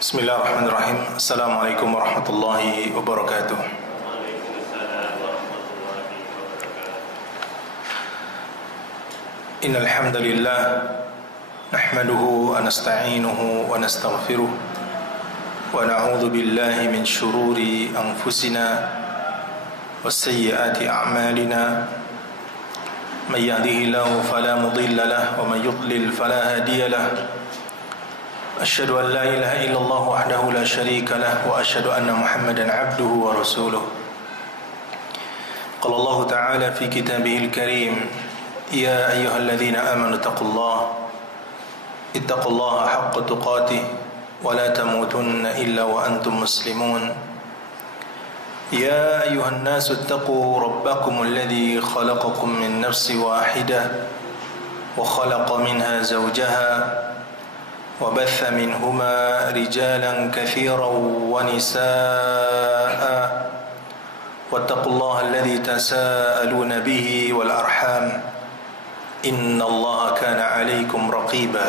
Bismillahirrahmanirrahim. Assalamualaikum warahmatullahi wabarakatuh. Innal hamdalillah nahmaduhu wa nasta'inuhu wa nastaghfiruh wa na'udzu billahi min shururi anfusina wa sayyiati a'malina. May yahdihillahu fala mudilla lahu wa may yudlil fala hadiya lahu. أشهد أن لا إله إلا الله وحده لا شريك له وأشهد أن محمدا عبده ورسوله. قال الله تعالى في كتابه الكريم: يا أيها الذين آمنوا اتقوا الله حق تقاته ولا تموتن إلا وأنتم مسلمون. يا أيها الناس اتقوا ربكم الذي خلقكم من نفس واحدة وخلق منها زوجها وبث منهما رجالا كثيرا ونساء واتقوا الله الذي تساءلون به والأرحام إن الله كان عليكم رقيبا.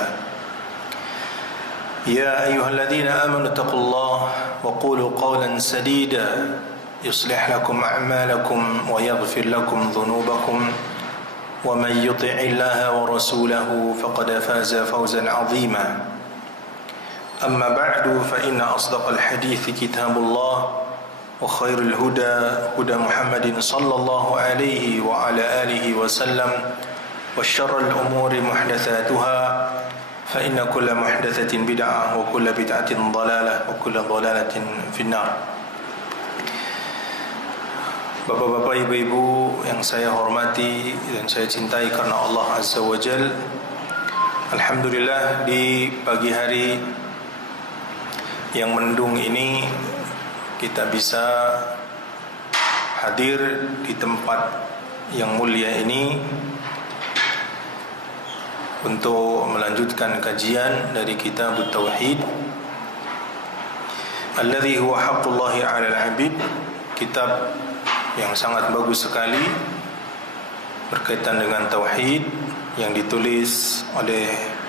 يا أيها الذين آمنوا اتقوا الله وقولوا قولا سديدا يصلح لكم أعمالكم ويغفر لكم ذنوبكم ومن يطع الله ورسوله فقد فاز فوزا عظيما. أما بعد فإن أصدق الحديث كتاب الله وخير الهدى هدى محمد صلى الله عليه وعلى آله وسلم وشر الأمور محدثاتها فإن كل محدثة بدعة وكل بدعة ضلالة وكل ضلالة في النار. Bapak-bapak, ibu-ibu yang saya hormati dan saya cintai karena Allah Azza wa Jal, alhamdulillah di pagi hari yang mendung ini kita bisa hadir di tempat yang mulia ini untuk melanjutkan kajian dari kitab Tauhid alladzi huwa haqqullahi 'alal 'abid, kitab yang sangat bagus sekali berkaitan dengan tauhid yang ditulis oleh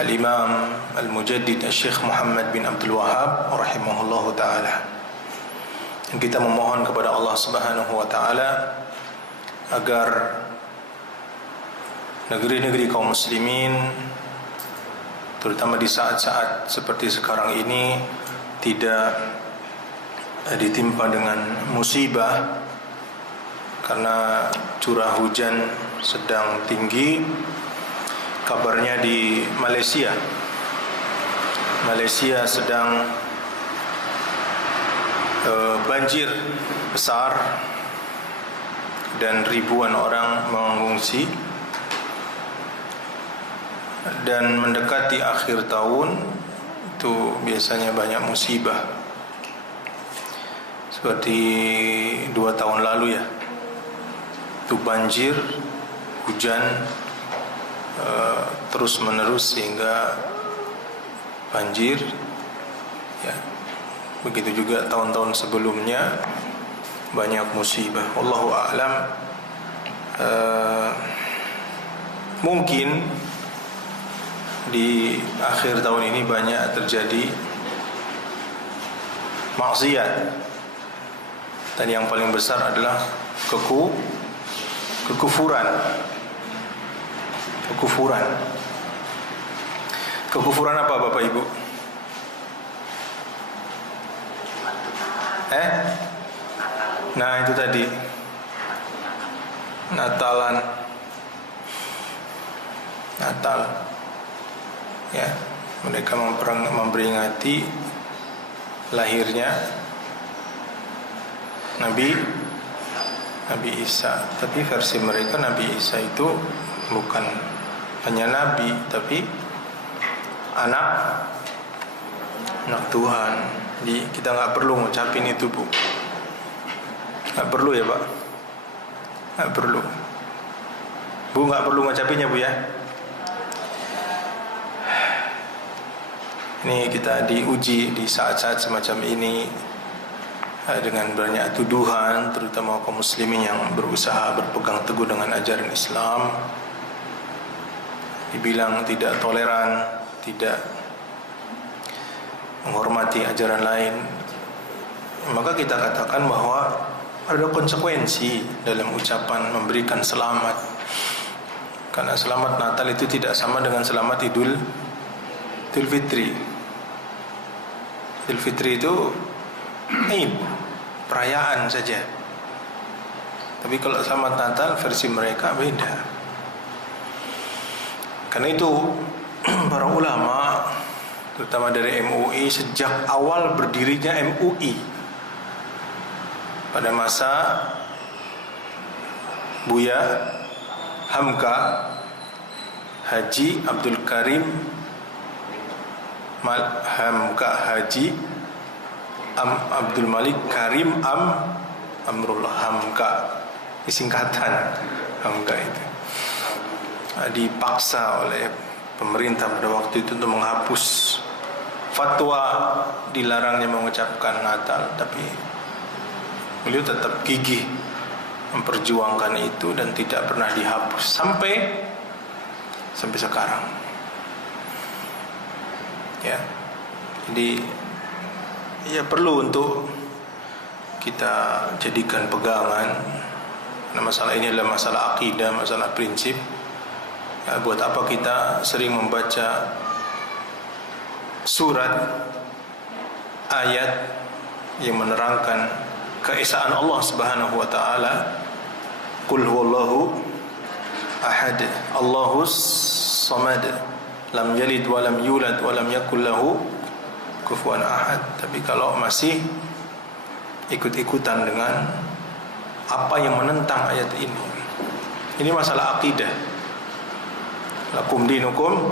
Al-Imam Al-Mujaddid Syekh Muhammad bin Abdul Wahhab rahimahullahu ta'ala. Dan kita memohon kepada Allah Subhanahu wa ta'ala agar negeri-negeri kaum muslimin, terutama di saat-saat seperti sekarang ini, tidak ditimpa dengan musibah karena curah hujan sedang tinggi. Kabarnya di Malaysia sedang banjir besar dan ribuan orang mengungsi, dan mendekati akhir tahun itu biasanya banyak musibah seperti 2 tahun lalu ya, itu banjir, hujan terus menerus sehingga banjir ya. Begitu juga tahun-tahun sebelumnya banyak musibah. Wallahu a'lam. Mungkin di akhir tahun ini banyak terjadi maksiat, dan yang paling besar adalah kekufuran. Kekufuran apa Bapak Ibu? Nah itu tadi, Natal ya, mereka memperingati lahirnya Nabi Isa, tapi versi mereka Nabi Isa itu bukan hanya nabi, tapi anak Tuhan. Jadi kita nggak perlu ngucapin itu, Bu. Nggak perlu ya, Pak. Nggak perlu. Bu, nggak perlu ngucapinnya, Bu ya. Ini kita diuji di saat-saat semacam ini dengan banyak tuduhan, terutama kaum muslimin yang berusaha berpegang teguh dengan ajaran Islam. Dibilang tidak toleran, tidak menghormati ajaran lain, maka kita katakan bahwa ada konsekuensi dalam ucapan memberikan selamat. Karena selamat Natal itu tidak sama dengan selamat Idul Fitri. Idul Fitri itu Eid, perayaan saja. Tapi kalau selamat Natal versi mereka beda. Karena itu para ulama, terutama dari MUI, sejak awal berdirinya MUI pada masa Buya Hamka Haji Abdul Karim Hamka Haji Abdul Malik Karim Amrullah Hamka, singkatan Hamka itu dipaksa oleh pemerintah pada waktu itu untuk menghapus fatwa dilarangnya mengucapkan Natal, tapi beliau tetap gigih memperjuangkan itu dan tidak pernah dihapus sampai sekarang. Ya, jadi ya perlu untuk kita jadikan pegangan. Nah, masalah ini adalah masalah akidah, masalah prinsip. Ya, buat apa kita sering membaca surat ayat yang menerangkan keesaan Allah Subhanahu wa taala, qul huwallahu ahad, Allahus samad, lam yalid wa lam yulad wa lam yakul lahu kufuwan ahad. Tapi kalau masih ikut-ikutan dengan apa yang menentang ayat ini masalah akidah. Lakum dinukum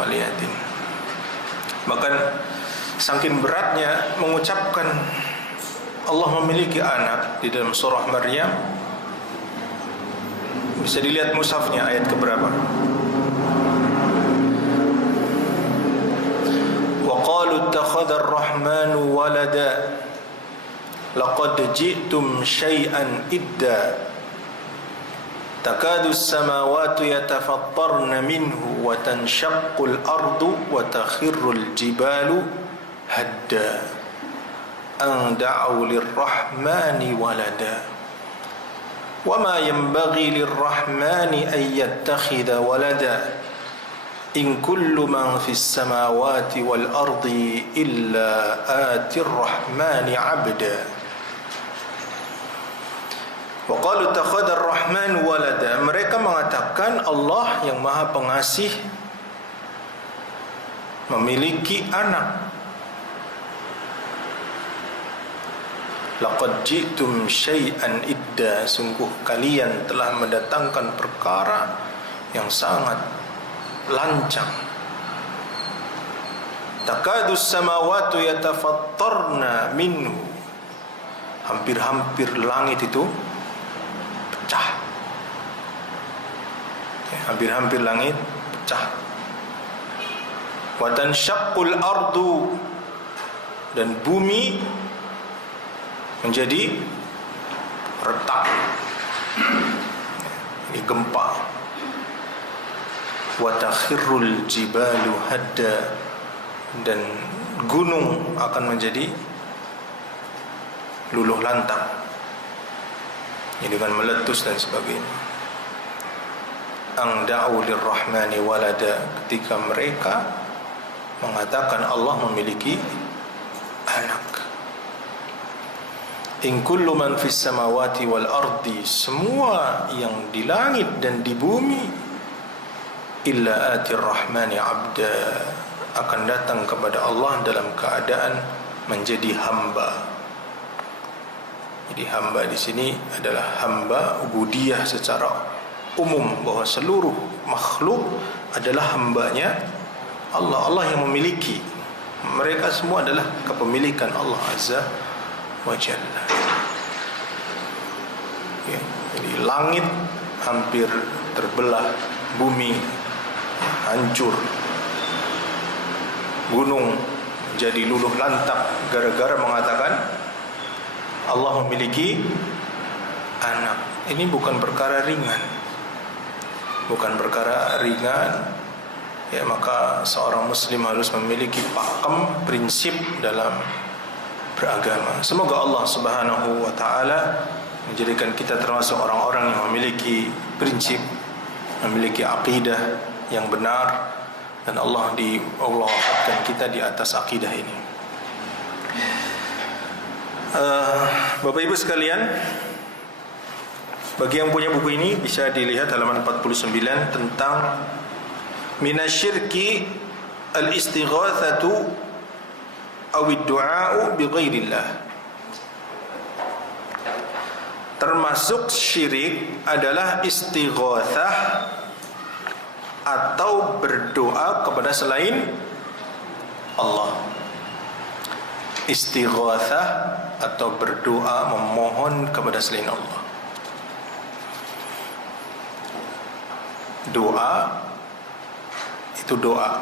waliyadin. Bahkan saking beratnya mengucapkan Allah memiliki anak di dalam surah Maryam, bisa dilihat mushafnya ayat keberapa. Wa qalu ittakhadha ar-rahmanu walada laqad ji'tum syai'an idda takadu as-samawati yatafattarna minhu wa tanshaqqu al-ardu wa takhirru al-jibalu hadda an da'u lir-rahmani walada wama yanbaghi lir-rahmani an yattakhidha walada in kullu man fis samawati wal ardi illa atir-rahmani 'abda. Wa qalu takhadar rahman walada. Mereka mengatakan Allah yang Maha Pengasih memiliki anak. Laqad ji'tum syai'an idda. Sungguh kalian telah mendatangkan perkara yang sangat lancang. Takadus samawatu yatafattarna minhu. Hampir-hampir langit itu pecah. Hampir-hampir langit pecah. Wa tanshaqqul ardu, dan bumi menjadi retak. Ini gempa. Wa takhirrul jibalu hadda, dan gunung akan menjadi luluh lantak, ini dengan meletus dan sebagainya. Ang da'u lirrahmani walada, ketika mereka mengatakan Allah memiliki anak. In kullu man fis samawati wal ardi, semua yang di langit dan di bumi, illa atir rahmani abda, akan datang kepada Allah dalam keadaan menjadi hamba. Jadi hamba di sini adalah hamba ubudiyah secara umum, bahwa seluruh makhluk adalah hambanya Allah. Allah yang memiliki, mereka semua adalah kepemilikan Allah Azza wa Jalla. Ya, jadi langit hampir terbelah, bumi hancur, gunung jadi luluh lantak gara-gara mengatakan Allah memiliki anak. Ini bukan perkara ringan, bukan perkara ringan ya, maka seorang muslim harus memiliki pakem prinsip dalam beragama. Semoga Allah Subhanahu wa taala menjadikan kita termasuk orang-orang yang memiliki prinsip, memiliki akidah yang benar, dan Allah wafatkan kita di atas akidah ini. Bapak Ibu sekalian, bagi yang punya buku ini bisa dilihat halaman 49 tentang minasyirki al-istighatsatu aw ad-du'a'u bi ghairillah. Termasuk syirik adalah istighatsah atau berdoa kepada selain Allah. Istighatsah atau berdoa memohon kepada selain Allah. Doa itu doa.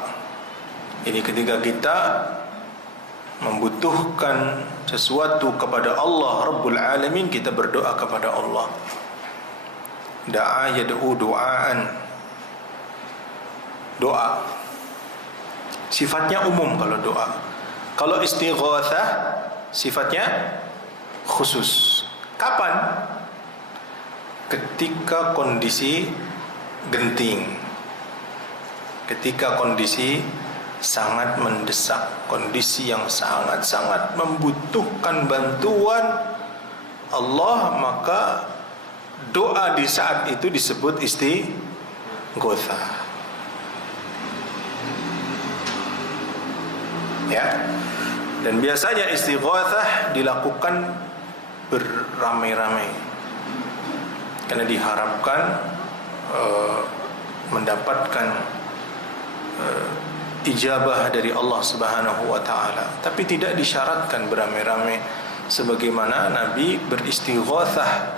Ini ketika kita membutuhkan sesuatu kepada Allah Rabbul Alamin, kita berdoa kepada Allah. Da'a yad'u du'aan. Doa sifatnya umum kalau doa. Kalau istighatsah sifatnya khusus. Kapan? Ketika kondisi genting, ketika kondisi sangat mendesak, kondisi yang sangat-sangat membutuhkan bantuan Allah, maka doa di saat itu disebut istighatsah. Ya. Dan biasanya istighatsah dilakukan beramai-ramai karena diharapkan mendapatkan ijabah dari Allah Subhanahu wa taala, tapi tidak disyaratkan beramai-ramai sebagaimana Nabi beristighatsah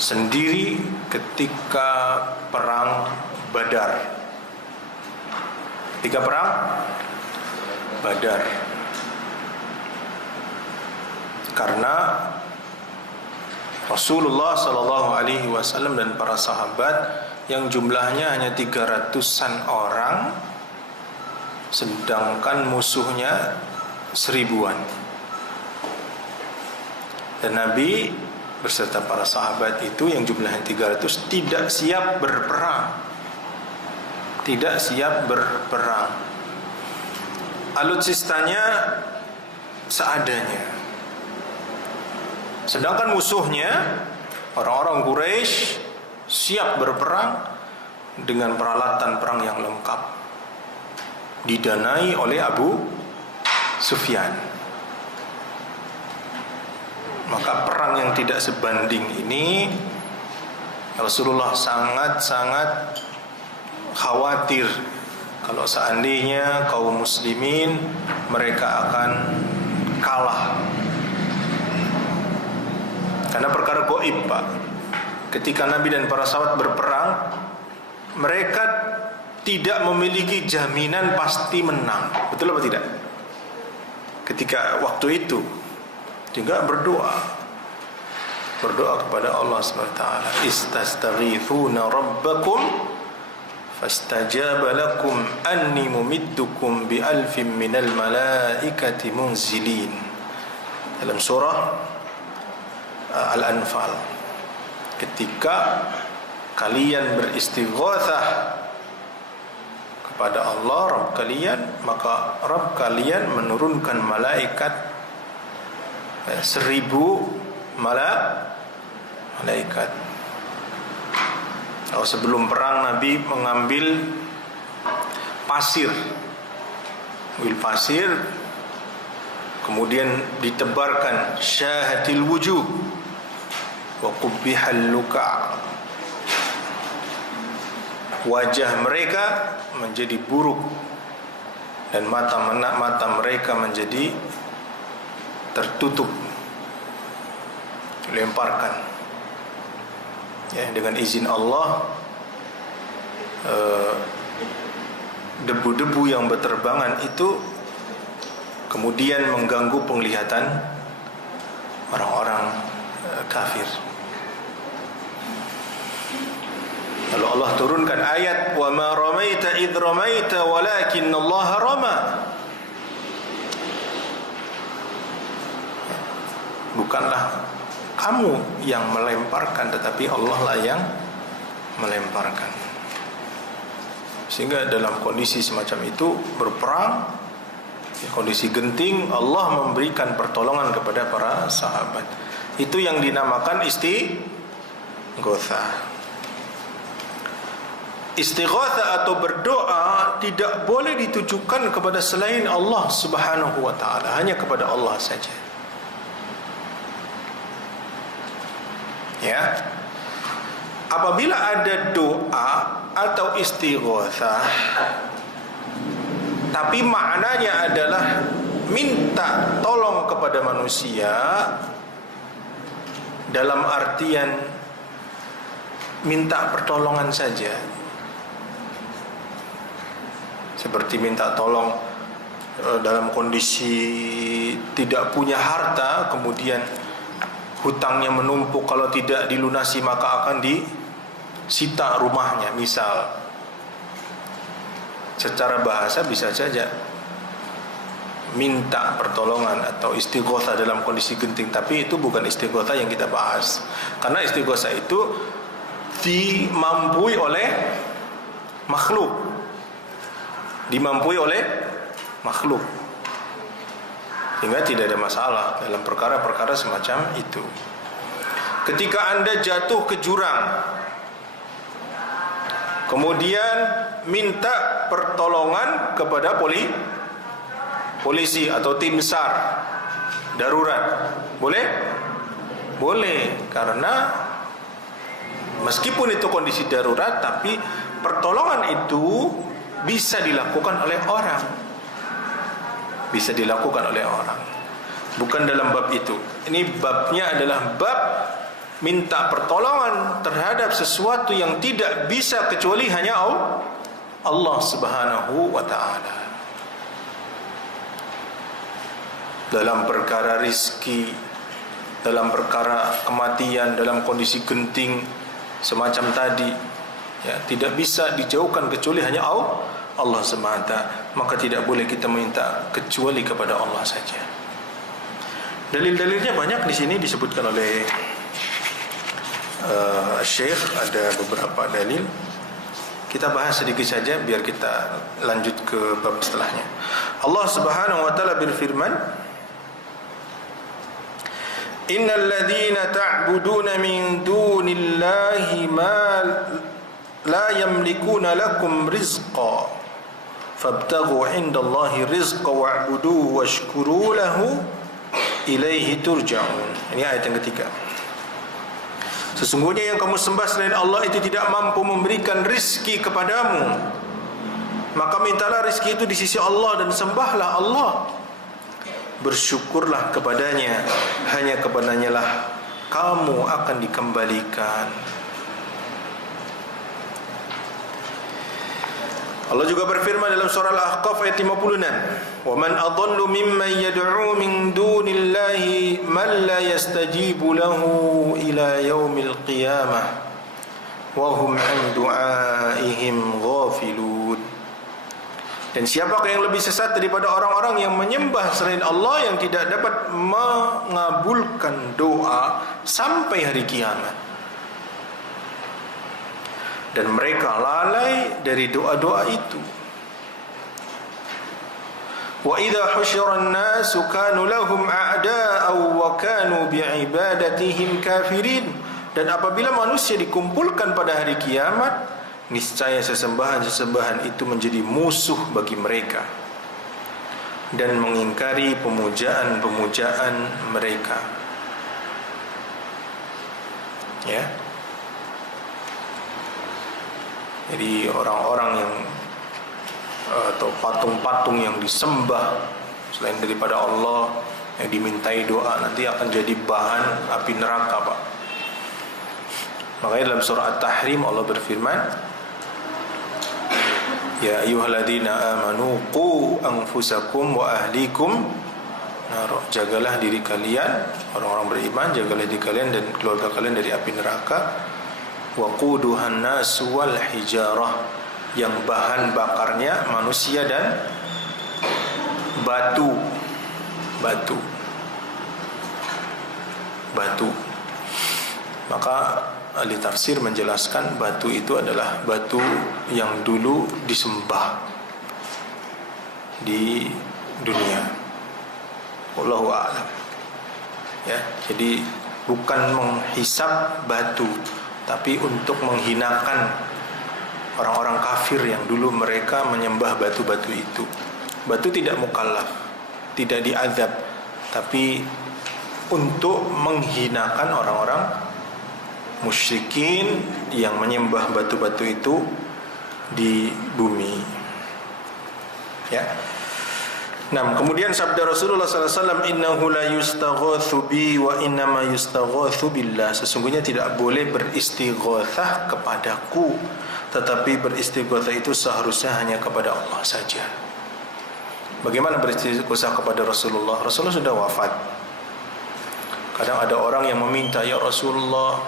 sendiri ketika perang Badar. Ketika perang Badar, karena Rasulullah SAW dan para sahabat yang jumlahnya hanya 300-an orang, sedangkan musuhnya 1000-an. Dan Nabi beserta para sahabat itu yang jumlahnya 300 tidak siap berperang. Tidak siap berperang. Alutsistanya seadanya. Sedangkan musuhnya orang-orang Quraisy siap berperang dengan peralatan perang yang lengkap, didanai oleh Abu Sufyan. Maka perang yang tidak sebanding ini Rasulullah sangat-sangat khawatir kalau seandainya kaum muslimin mereka akan kalah. Karena perkara gaib, Pak. Ketika Nabi dan para sahabat berperang, mereka tidak memiliki jaminan pasti menang. Betul apa tidak? Ketika waktu itu juga berdoa kepada Allah SWT. Istastaghithuna rabbakum fastajaba lakum anni mumiddukum bi alfin minal malaikati munzilin. Dalam surah Al-Anfal, ketika kalian beristighatsah kepada Allah Rabb kalian, maka Rabb kalian menurunkan malaikat 1000 malaikat. Kalau sebelum perang Nabi mengambil pasir, kemudian ditebarkan syahatil wujuh wa qubbihal luka'. Wajah mereka menjadi buruk dan mata mereka menjadi tertutup, dilemparkan. Ya, dengan izin Allah, debu-debu yang berterbangan itu kemudian mengganggu penglihatan orang-orang kafir. Lalu Allah turunkan ayat wa ma ramaita id ramaita walakinna Allah rama. Bukanlah kamu yang melemparkan, tetapi Allah lah yang melemparkan. Sehingga dalam kondisi semacam itu berperang, kondisi genting, Allah memberikan pertolongan kepada para sahabat. Itu yang dinamakan istighatsah. Istighatsah atau berdoa tidak boleh ditujukan kepada selain Allah Subhanahu wa taala, hanya kepada Allah saja. Ya. Apabila ada doa atau istighatsah tapi maknanya adalah minta tolong kepada manusia dalam artian minta pertolongan saja, seperti minta tolong dalam kondisi tidak punya harta, kemudian hutangnya menumpuk, kalau tidak dilunasi maka akan disita rumahnya, misal. Secara bahasa bisa saja minta pertolongan atau istighatsah dalam kondisi genting, tapi itu bukan istighatsah yang kita bahas. Karena istighatsah itu dimampui oleh makhluk, sehingga tidak ada masalah dalam perkara-perkara semacam itu. Ketika Anda jatuh ke jurang, kemudian minta pertolongan kepada polisi atau tim SAR darurat, boleh? Boleh, karena meskipun itu kondisi darurat, tapi pertolongan itu bisa dilakukan oleh orang. Bukan dalam bab itu. Ini babnya adalah bab minta pertolongan terhadap sesuatu yang tidak bisa kecuali hanya Allah Subhanahu wa ta'ala. Dalam perkara rizki, dalam perkara kematian, dalam kondisi genting semacam tadi, ya, tidak bisa dijauhkan kecuali hanya Allah semata. Maka tidak boleh kita minta kecuali kepada Allah saja. Dalil-dalilnya banyak di sini disebutkan oleh Syekh, ada beberapa dalil. Kita bahas sedikit saja biar kita lanjut ke bab setelahnya. Allah Subhanahu wa taala berfirman, innal ladzina ta'buduna min dunillahi ma la yamlikuna lakum rizqa fabtaghu 'indallahi rizqa wa'buduhu washkuru lahu ilaihi turja'un. Ini ayat yang ketiga. Sesungguhnya yang kamu sembah selain Allah itu tidak mampu memberikan rizki kepadamu, maka mintalah rizki itu di sisi Allah dan sembahlah Allah. Bersyukurlah kepadanya, hanya kepadanya lah kamu akan dikembalikan. Allah juga berfirman dalam surah Al-Ahqaf ayat 56, "Wa man adallu mimman yad'u min dunillahi man la yastajibu lahu ila yaumil qiyamah wa hum 'an du'aihim ghafilun." Dan siapakah yang lebih sesat daripada orang-orang yang menyembah selain Allah yang tidak dapat mengabulkan doa sampai hari kiamat, dan mereka lalai dari doa-doa itu. Wa idza husyira an-nasu kanu lahum a'da'a wa kanu bi'ibadatihim kafirin. Dan apabila manusia dikumpulkan pada hari kiamat, niscaya sesembahan-sesembahan itu menjadi musuh bagi mereka dan mengingkari pemujaan-pemujaan mereka. Ya. Jadi orang-orang yang atau patung-patung yang disembah selain daripada Allah, yang dimintai doa, nanti akan jadi bahan api neraka, Pak. Makanya dalam surah At-Tahrim Allah berfirman, ya ayyuhalladzina amanu qu anfusakum wa ahlikum nar. Jagalah diri kalian, orang-orang beriman, jagalah diri kalian dan keluarga kalian dari api neraka. waquduhan nas wal hijarah, yang bahan bakarnya manusia dan batu. Maka ahli tafsir menjelaskan batu itu adalah batu yang dulu disembah di dunia. Wallahu a'lam. Ya, jadi bukan menghisab batu, tapi untuk menghinakan orang-orang kafir yang dulu mereka menyembah batu-batu itu. Batu tidak mukallaf, tidak diazab, tapi untuk menghinakan orang-orang musyrikin yang menyembah batu-batu itu di bumi. Ya. Nah, kemudian sabda Rasulullah SAW, innahu la yustaghatsu bi wa innama yustaghatsu billah. Sesungguhnya tidak boleh beristighatsah kepadaku, tetapi beristighatsah itu seharusnya hanya kepada Allah saja. Bagaimana beristighatsah kepada Rasulullah? Rasulullah sudah wafat. Kadang ada orang yang meminta, ya Rasulullah,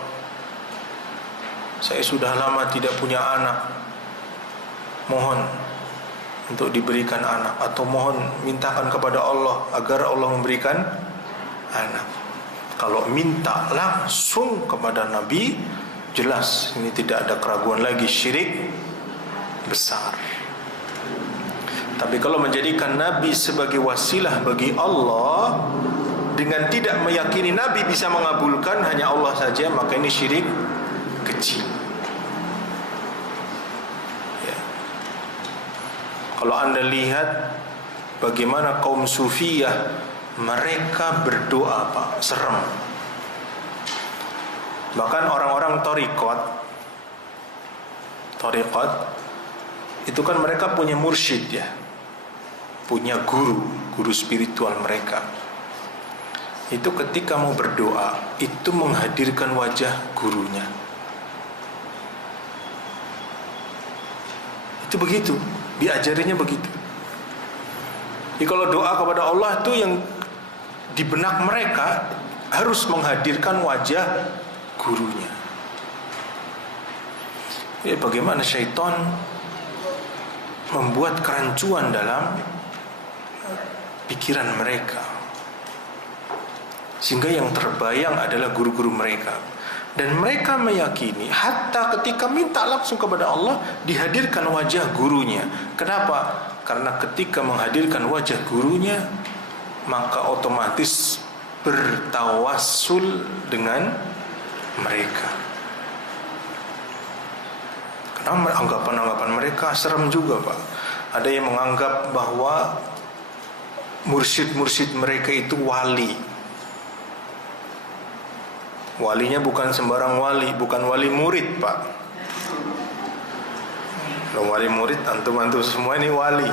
saya sudah lama tidak punya anak, mohon untuk diberikan anak, atau mohon mintakan kepada Allah agar Allah memberikan anak. Kalau minta langsung kepada Nabi, jelas ini tidak ada keraguan lagi, syirik besar. Tapi kalau menjadikan Nabi sebagai wasilah bagi Allah dengan tidak meyakini Nabi bisa mengabulkan, hanya Allah saja, maka ini syirik kecil. Kalau anda lihat bagaimana kaum Sufiyah, mereka berdoa Pak, serem. Bahkan orang-orang Thariqat itu kan mereka punya mursyid ya, punya guru spiritual mereka. Itu ketika mau berdoa, itu menghadirkan wajah gurunya. Itu begitu, diajarinya begitu. Jadi kalau doa kepada Allah itu yang di benak mereka harus menghadirkan wajah gurunya. Jadi bagaimana syaitan membuat kerancuan dalam pikiran mereka, sehingga yang terbayang adalah guru-guru mereka. Dan mereka meyakini hatta ketika minta langsung kepada Allah dihadirkan wajah gurunya. Kenapa? Karena ketika menghadirkan wajah gurunya, maka otomatis bertawassul dengan mereka. Karena anggapan-anggapan mereka serem juga Pak. Ada yang menganggap bahwa mursyid-mursyid mereka itu wali. Walinya bukan sembarang wali, bukan wali murid Pak. Kalau wali murid, antum-antum semua ini wali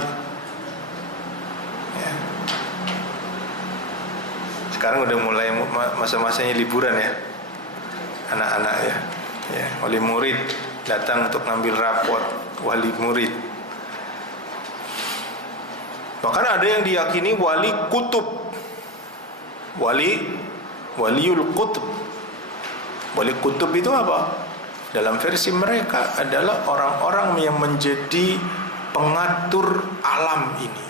ya. Sekarang udah mulai masa-masanya liburan ya, anak-anak ya. Wali murid datang untuk ngambil rapot wali murid. Bahkan ada yang diyakini wali kutub, waliul kutub. Wali kutub itu apa? Dalam versi mereka adalah orang-orang yang menjadi pengatur alam ini.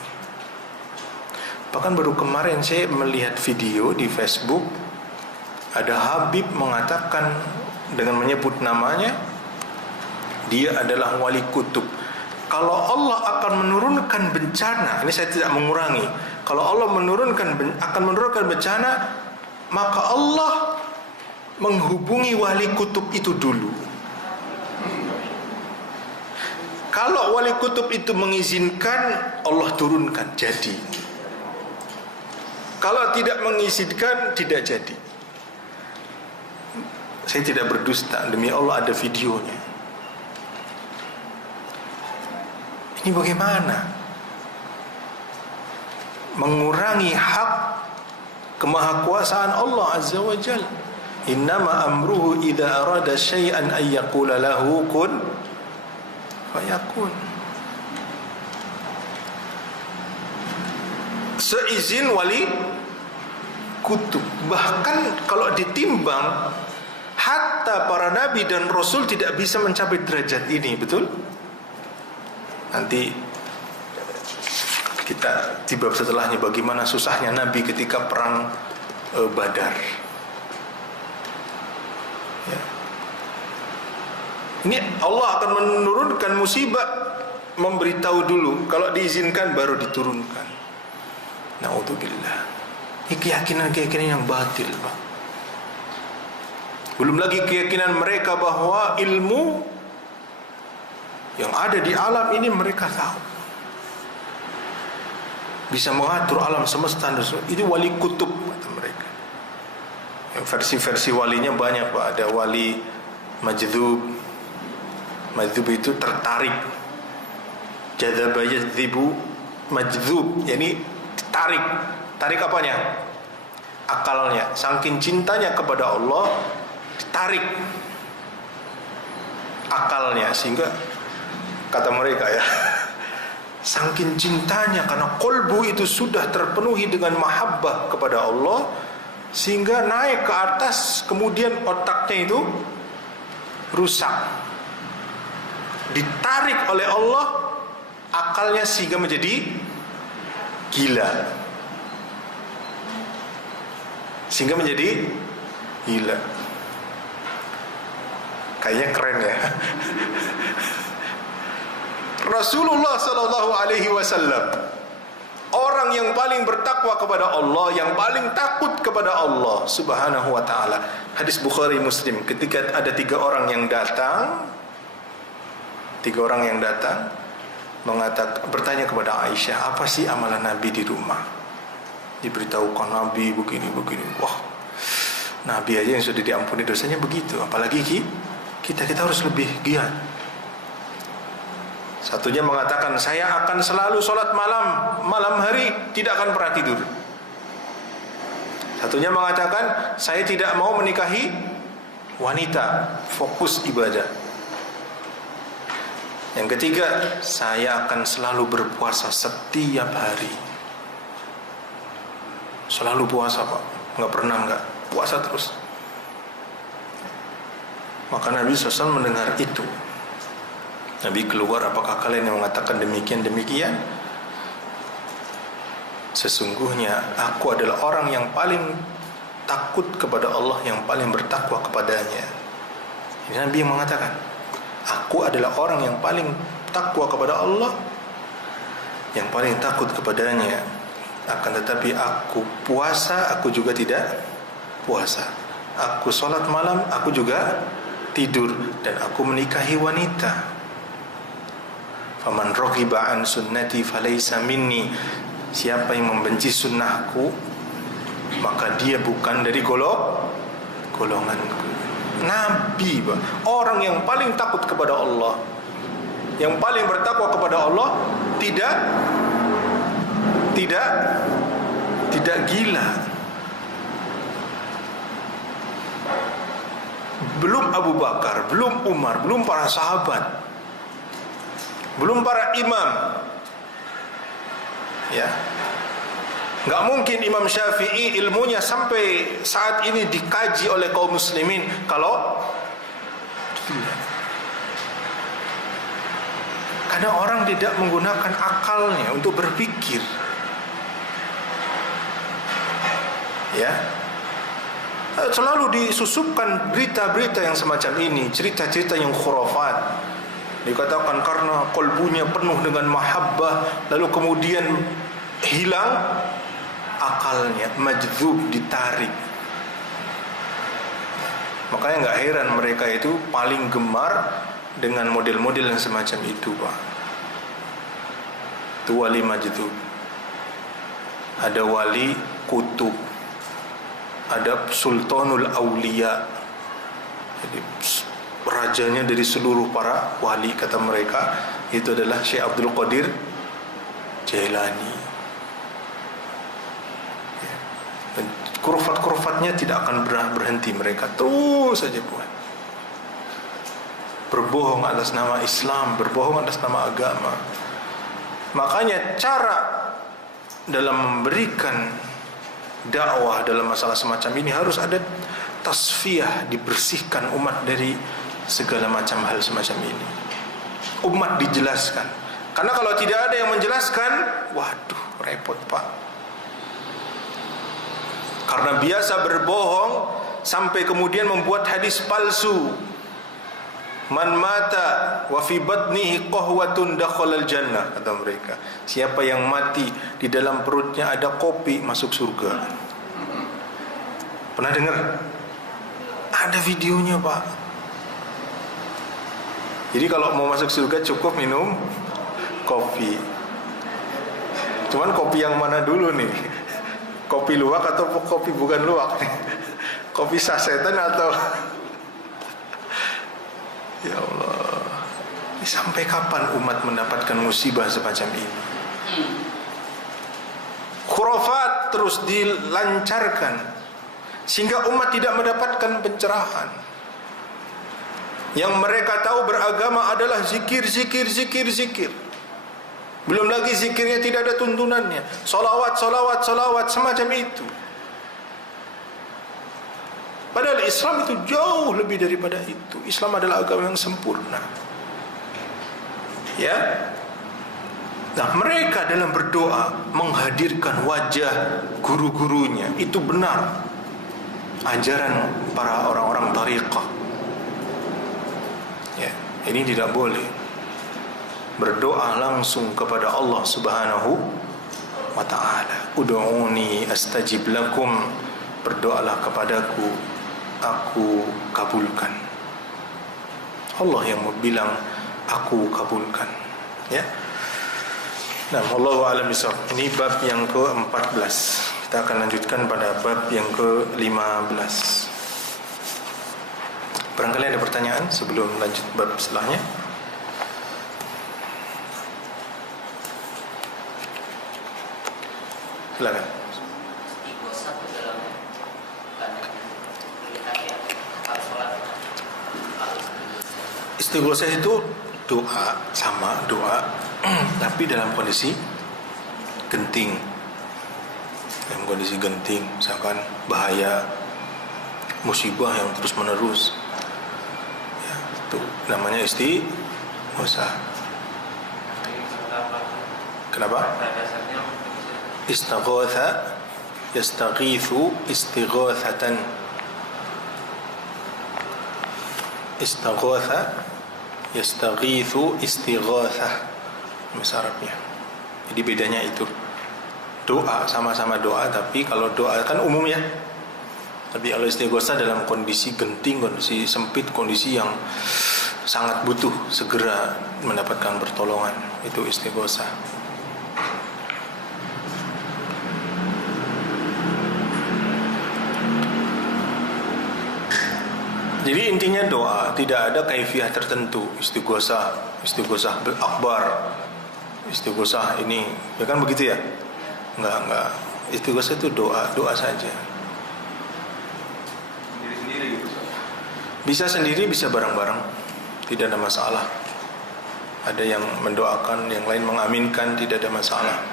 Bahkan baru kemarin saya melihat video di Facebook, ada Habib mengatakan dengan menyebut namanya, dia adalah wali kutub. Kalau Allah akan menurunkan bencana, ini saya tidak mengurangi, kalau Allah akan menurunkan bencana, maka Allah menghubungi wali kutub itu dulu. Kalau wali kutub itu mengizinkan, Allah turunkan, jadi. Kalau tidak mengizinkan, tidak jadi. Saya tidak berdusta, demi Allah ada videonya. Ini bagaimana? Mengurangi hak kemahakuasaan Allah Azza wa Jalla. Innama amruhu idza arada syai'an ay yaqula lahu kun fayakun. Seizin wali kutub. Bahkan kalau ditimbang hak hatta para nabi dan rasul tidak bisa mencapai derajat ini, betul? Nanti kita di bab setelahnya bagaimana susahnya Nabi ketika perang Badar. Ya. Ini Allah akan menurunkan musibah, memberitahu dulu, kalau diizinkan baru diturunkan. Na'udzubillah. Ini keyakinan-keyakinan yang batil, Pak. Belum lagi keyakinan mereka bahwa ilmu yang ada di alam ini mereka tahu, bisa mengatur alam semesta. Itu wali kutub kata mereka. Versi-versi walinya banyak, Pak. Ada wali majdzub. Majdzub itu tertarik. Jadzaba yadzibu majdzub, yani tarik. Tarik apanya? Akalnya. Saking cintanya kepada Allah, ditarik akalnya, sehingga kata mereka ya, saking cintanya karena kolbu itu sudah terpenuhi dengan mahabbah kepada Allah, sehingga naik ke atas, kemudian otaknya itu rusak, ditarik oleh Allah akalnya sehingga menjadi gila, sehingga menjadi gila. Kayaknya keren ya. Rasulullah sallallahu alaihi wasallam, orang yang paling bertakwa kepada Allah, yang paling takut kepada Allah Subhanahu wa taala. Hadis Bukhari Muslim, ketika ada tiga orang yang datang bertanya kepada Aisyah, apa sih amalan Nabi di rumah? Diberitahukan Nabi begini. Wah, Nabi aja yang sudah diampuni dosanya begitu, apalagi kita harus lebih giat. Satunya mengatakan, saya akan selalu sholat malam hari, tidak akan pernah tidur. Satunya mengatakan, saya tidak mau menikahi wanita, fokus ibadah. Yang ketiga, saya akan selalu berpuasa setiap hari. Selalu puasa, Pak. Nggak puasa terus. Maka Nabi SAW mendengar itu. Nabi keluar, apakah kalian yang mengatakan demikian? Sesungguhnya aku adalah orang yang paling takut kepada Allah, yang paling bertakwa kepadanya. Ini Nabi yang mengatakan, aku adalah orang yang paling takwa kepada Allah, yang paling takut kepadanya. Akan tetapi aku puasa, aku juga tidak puasa. Aku sholat malam, aku juga tidur. Dan aku menikahi wanita. Faman raghiba an sunnati falaysa minni. Siapa yang membenci sunnahku, maka dia bukan dari golonganku. Nabi, orang yang paling takut kepada Allah, yang paling bertakwa kepada Allah, tidak gila. Belum Abu Bakar, belum Umar, belum para sahabat, belum para imam. Ya, nggak mungkin Imam Syafi'i ilmunya sampai saat ini dikaji oleh kaum muslimin kalau karena orang tidak menggunakan akalnya untuk berpikir. Ya, selalu disusupkan berita-berita yang semacam ini, cerita-cerita yang khurafat. Dikatakan karena kolbunya penuh dengan mahabbah, lalu kemudian hilang akalnya, majdzub, ditarik. Makanya nggak heran mereka itu paling gemar dengan model-model yang semacam itu, Pak. Itu wali majdzub. Ada wali kutub, ada sultanul aulia. Jadi rajanya dari seluruh para wali, kata mereka, itu adalah Syekh Abdul Qadir Jailani. Dan kurfat-kurfatnya tidak akan berhenti, mereka terus saja buat. Berbohong atas nama Islam, berbohong atas nama agama. Makanya cara dalam memberikan dakwah dalam masalah semacam ini harus ada tasfiyah, dibersihkan umat dari segala macam hal semacam ini. Umat dijelaskan. Karena kalau tidak ada yang menjelaskan, waduh, repot Pak. Karena biasa berbohong sampai kemudian membuat hadis palsu. Man mata wa fi batnihi qahwatun dakhalal jannah, kata mereka. Siapa yang mati di dalam perutnya ada kopi, masuk surga. Pernah dengar? Ada videonya Pak. Jadi kalau mau masuk surga cukup minum kopi. Cuman kopi yang mana dulu nih? Kopi luwak atau kopi bukan luwak? Kopi sasetan atau... Ya Allah, sampai kapan umat mendapatkan musibah semacam ini? Khurafat terus dilancarkan sehingga umat tidak mendapatkan pencerahan. Yang mereka tahu beragama adalah zikir. Belum lagi zikirnya tidak ada tuntunannya. Salawat semacam itu. Padahal Islam itu jauh lebih daripada itu. Islam adalah agama yang sempurna. Ya. Nah, mereka dalam berdoa menghadirkan wajah guru-gurunya. Itu benar ajaran para orang-orang tariqah. Ya, ini tidak boleh. Berdoa langsung kepada Allah Subhanahu wa ta'ala. Ud'uni astajib lakum. Berdoalah kepadaku, aku kabulkan. Allah yang bilang aku kabulkan. Ya. Nah, wallahu a'lam bishawab. Ini bab yang ke-14. Kita akan lanjutkan pada bab yang ke-15. Barangkali ada pertanyaan sebelum lanjut bab setelahnya. Silakan. Istighosah itu doa, sama doa tapi dalam kondisi genting. Dalam kondisi genting, misalkan bahaya, musibah yang terus menerus, ya, itu namanya istighosah. Kenapa? Istaghotha yastaghithu istighothatan. Istaghotha yastaghithu istighothah, bahasa Arabnya. Jadi bedanya itu. Doa sama-sama doa, tapi kalau doa kan umum ya. Tapi kalau istighosah dalam kondisi genting, kondisi sempit, kondisi yang sangat butuh segera mendapatkan pertolongan, itu istighosah. Jadi intinya doa, tidak ada kaifiah tertentu. Istighosah akbar, istighosah ini, ya kan begitu ya? Enggak. Istighosah itu doa saja. Bisa sendiri, bisa bareng-bareng, tidak ada masalah. Ada yang mendoakan, yang lain mengaminkan, tidak ada masalah.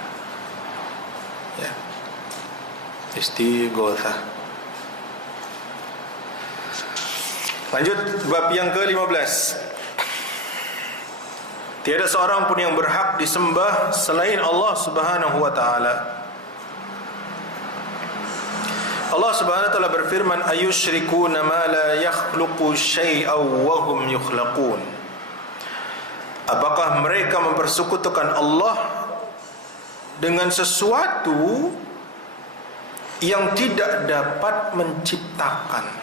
Ya. Istighosah. Lanjut bab yang ke-15. Tiada seorang pun yang berhak disembah selain Allah Subhanahu wa ta'ala. Allah Subhanahu wa ta'ala berfirman, ayusyrikuna ma la yakhluqu syai'aw wa hum yukhlaqun. Apakah mereka mempersekutukan Allah dengan sesuatu yang tidak dapat menciptakan?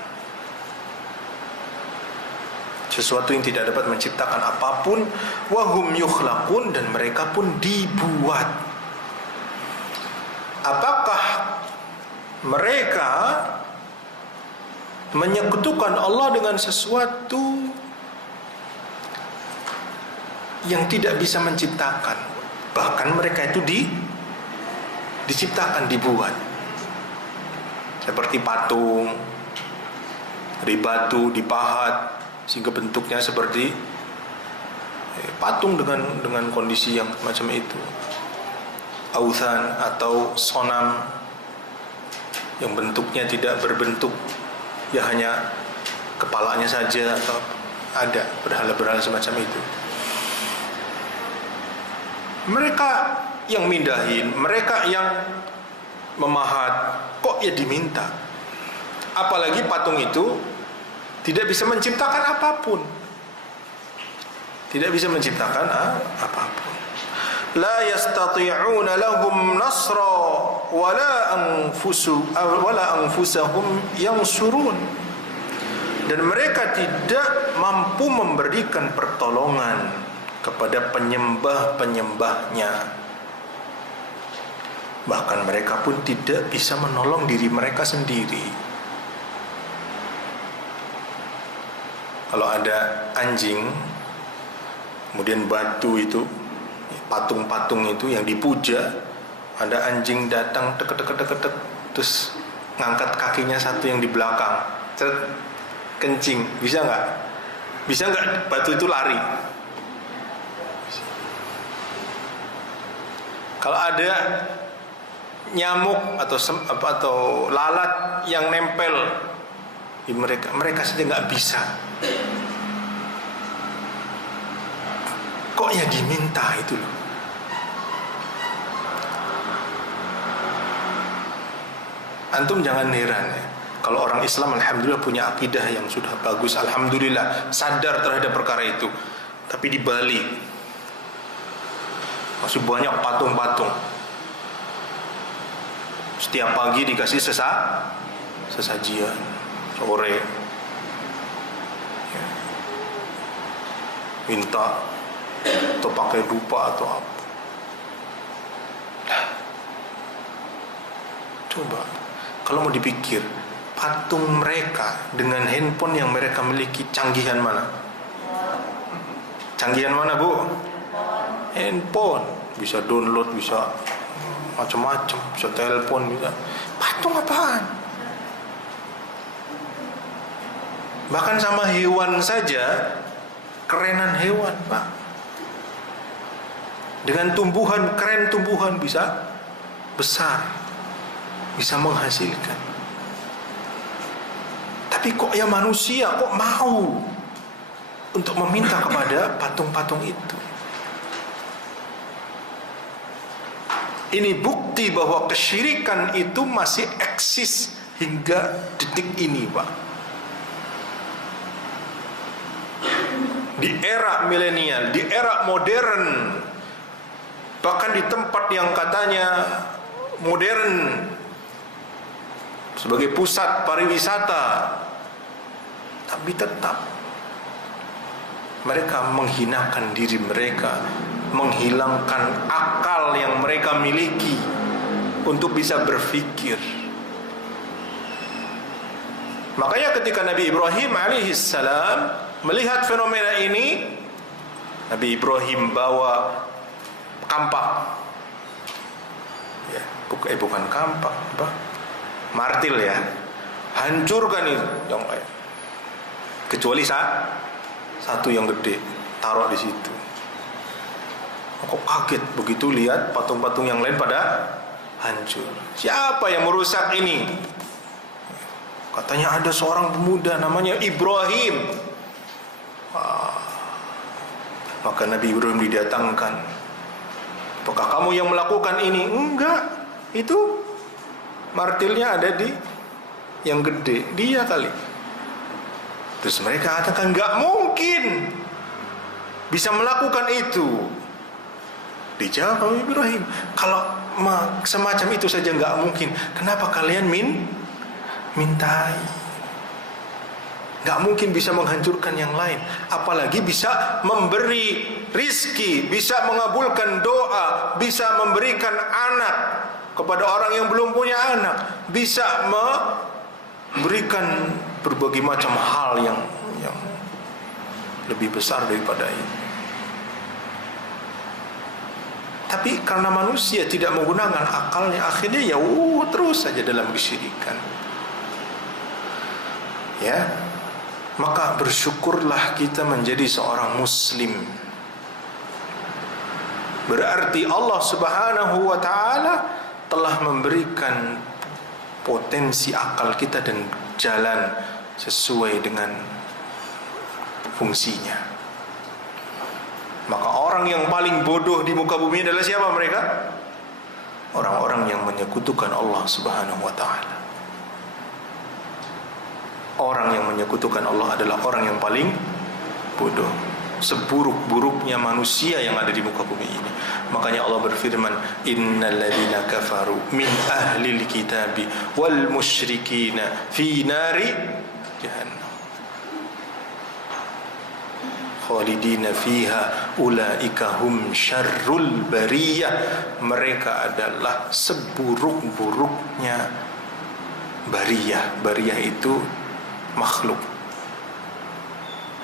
Sesuatu yang tidak dapat menciptakan apapun, wahum yukhlaqun, dan mereka pun dibuat. Apakah mereka menyekutukan Allah dengan sesuatu yang tidak bisa menciptakan? Bahkan mereka itu diciptakan, dibuat. Seperti patung, dari batu dipahat sehingga bentuknya seperti patung dengan kondisi yang macam itu. Authan atau sonam yang bentuknya tidak berbentuk, ya hanya kepalanya saja, atau ada berhala-berhala semacam itu. Mereka yang mindahin, mereka yang memahat, kok ya diminta? Apalagi patung itu tidak bisa menciptakan apapun. Tidak bisa menciptakan apapun. La yastati'una lahum nasra wala anfusahum yansurun. Dan mereka tidak mampu memberikan pertolongan kepada penyembah-penyembahnya. Bahkan mereka pun tidak bisa menolong diri mereka sendiri. Kalau ada anjing, kemudian batu itu, patung-patung itu yang dipuja, ada anjing datang tek, terus ngangkat kakinya satu yang di belakang, kencing, bisa nggak? Bisa nggak batu itu lari? Kalau ada nyamuk atau lalat yang nempel di mereka saja nggak bisa. Kok ya diminta itu loh. Antum jangan heran ya, kalau orang Islam alhamdulillah punya akidah yang sudah bagus, alhamdulillah sadar terhadap perkara itu. Tapi di Bali masih banyak patung-patung. Setiap pagi dikasih sesajian, sore minta atau pakai dupa atau apa. Coba kalau mau dipikir, patung mereka dengan handphone yang mereka miliki, canggihan mana? Canggihan mana, Bu? Handphone. Bisa download, bisa macam-macam, bisa telepon, bisa. Patung apaan? Bahkan sama hewan saja, kerenan hewan, Pak. Dengan tumbuhan, keren tumbuhan bisa besar, bisa menghasilkan. Tapi kok ya manusia kok mau untuk meminta kepada patung-patung itu? Ini bukti bahwa kesyirikan itu masih eksis hingga detik ini, Pak. Di era milenial, di era modern, bahkan di tempat yang katanya modern sebagai pusat pariwisata, tapi tetap mereka menghinakan diri mereka, menghilangkan akal yang mereka miliki untuk bisa berpikir. Makanya ketika Nabi Ibrahim alaihissalam melihat fenomena ini, Nabi Ibrahim bawa kampak, ya, bukan kampak, apa? Martil ya, hancurkan itu yang lain, kecuali satu yang gede, taruh di situ. Kok kaget begitu lihat patung-patung yang lain pada hancur. Siapa yang merusak ini? Katanya ada seorang pemuda namanya Ibrahim. Maka Nabi Ibrahim didatangkan. Apakah kamu yang melakukan ini? Enggak, itu martilnya ada di yang gede, dia kali. Terus mereka katakan enggak mungkin bisa melakukan itu. Dijawab oleh Ibrahim, kalau semacam itu saja enggak mungkin, kenapa kalian mintai? Enggak mungkin bisa menghancurkan yang lain, apalagi bisa memberi rizki, bisa mengabulkan doa, bisa memberikan anak kepada orang yang belum punya anak, bisa memberikan berbagai macam hal yang lebih besar daripada itu. Tapi karena manusia tidak menggunakan akalnya, akhirnya ya terus saja dalam kesyirikan. Ya, maka bersyukurlah kita menjadi seorang muslim. Berarti Allah Subhanahu wa ta'ala telah memberikan potensi akal kita dan jalan sesuai dengan fungsinya. Maka orang yang paling bodoh di muka bumi adalah siapa mereka? Orang-orang yang menyekutukan Allah Subhanahu wa ta'ala. Orang yang menyekutukan Allah adalah orang yang paling bodoh, seburuk-buruknya manusia yang ada di muka bumi ini. Makanya Allah berfirman, innal ladzina kafaru min ahlil kitabi wal musyrikina fi nari jahannam khalidina fiha ulaika hum syarrul bariyah. Mereka adalah seburuk-buruknya bariyah. Bariyah itu makhluk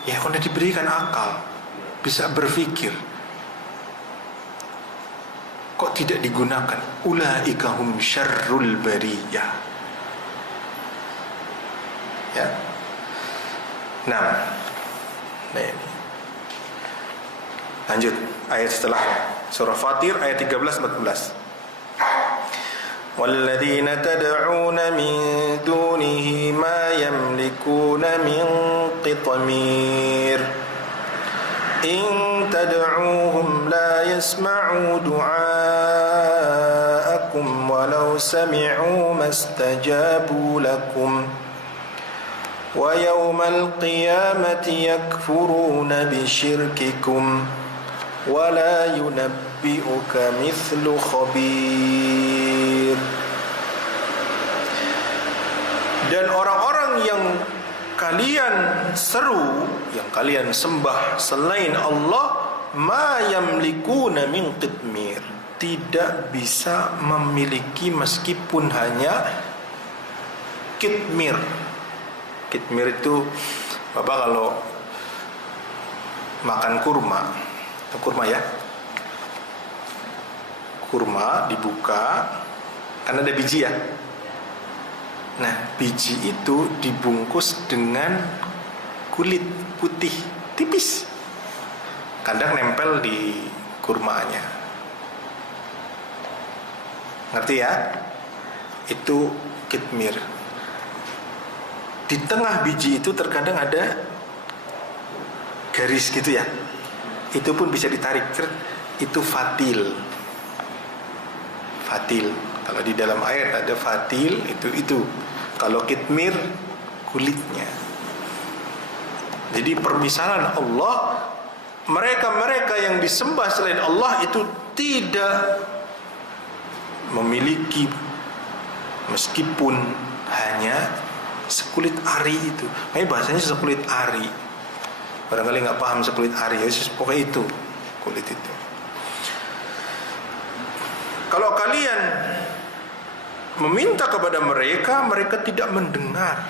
ya, kalau diberikan akal, bisa berpikir, kok tidak digunakan? Ulaika hum syarrul bariyah. Ya. Nah ini. Lanjut ayat setelahnya, surah Fatir ayat 13-14. وَالَّذِينَ تَدْعُونَ مِن دُونِهِ مَا يَمْلِكُونَ مِن قِطْمِيرٍ إِن تَدْعُوهُمْ لَا يَسْمَعُوا دُعَاءَكُمْ وَلَوْ سَمِعُوا مَا اسْتَجَابُوا لَكُمْ وَيَوْمَ الْقِيَامَةِ يَكْفُرُونَ بِشِرْكِكُمْ وَلَا يُنَبِّئُكَ مِثْلُ خَبِيرٍ. Dan orang-orang yang kalian seru, yang kalian sembah selain Allah, ma yamlikuna min qitmir, tidak bisa memiliki meskipun hanya kitmir. Kitmir itu Bapak kalau makan kurma, kurma ya, kurma dibuka kan ada biji ya. Nah biji itu dibungkus dengan kulit putih tipis, kadang nempel di kurmanya. Ngerti ya? Itu kitmir. Di tengah biji itu terkadang ada garis gitu ya, itu pun bisa ditarik. Itu fatil. Fatil. Kalau di dalam ayat ada fatil, itu. Kalau kitmir, kulitnya. Jadi permisalan Allah, mereka-mereka yang disembah selain Allah itu tidak memiliki meskipun hanya sekulit ari itu. Ini bahasanya sekulit ari. Barangkali nggak paham sekulit ari, ya pokoknya itu kulit itu. Kalau kalian meminta kepada mereka, mereka tidak mendengar.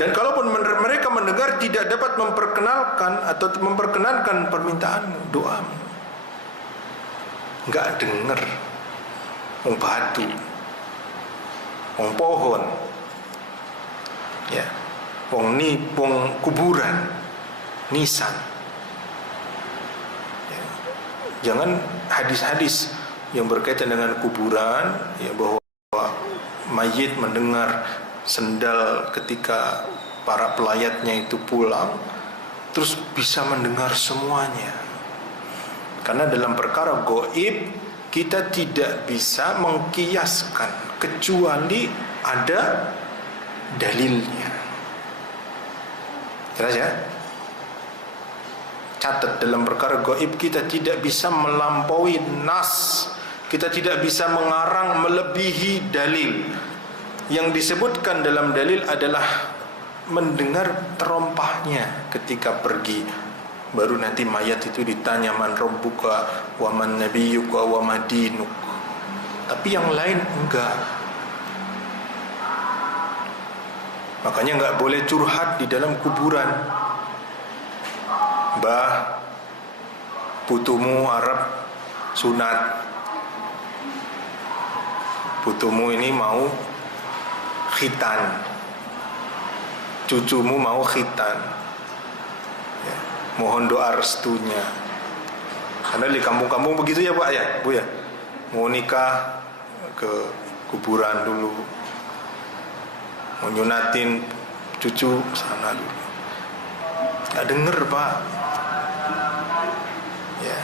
Dan kalaupun mereka mendengar, tidak dapat memperkenalkan atau memperkenankan permintaanmu, doamu. Nggak dengar. Wong batu, wong pohon, ya, wong kuburan, nisan. Ya. Jangan hadis-hadis yang berkaitan dengan kuburan, ya, bahwa mayit mendengar sendal ketika para pelayatnya itu pulang, terus bisa mendengar semuanya. Karena dalam perkara gaib kita tidak bisa mengkiaskan kecuali ada dalilnya. Jelas ya? Catat, dalam perkara gaib kita tidak bisa melampaui nas, kita tidak bisa mengarang melebihi dalil. Yang disebutkan dalam dalil adalah mendengar terompahnya ketika pergi. Baru nanti mayat itu ditanya man rabbuka wa man nabiyyuka wa ma dinuk. Tapi yang lain enggak. Makanya enggak boleh curhat di dalam kuburan. Mbah, putumu Arab sunat, putumu ini mau khitan, cucumu mau khitan, ya, mohon doa restunya. Karena di kampung-kampung begitu ya Pak ya, Bu ya, mau nikah ke kuburan dulu, mau nyunatin cucu sana dulu. Nggak denger Pak. Ya.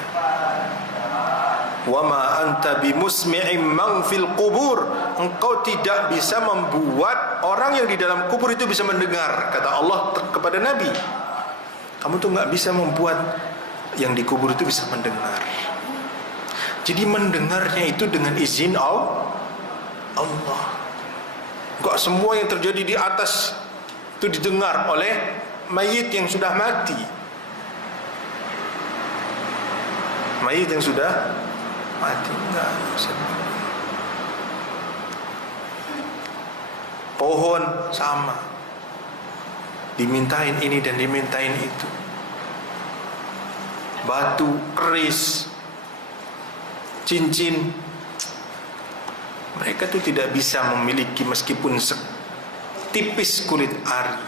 Wa ma anta bimusmi'im man fil qubur. Engkau tidak bisa membuat orang yang di dalam kubur itu bisa mendengar, kata Allah kepada Nabi. Kamu tuh nggak bisa membuat yang di kubur itu bisa mendengar. Jadi mendengarnya itu dengan izin Allah. Enggak semua yang terjadi di atas itu didengar oleh mayit yang sudah mati. Mayit yang sudah mati enggak bisa. Pohon sama, dimintain ini dan dimintain itu. Batu, keris, cincin, mereka tuh tidak bisa memiliki meskipun setipis kulit ari,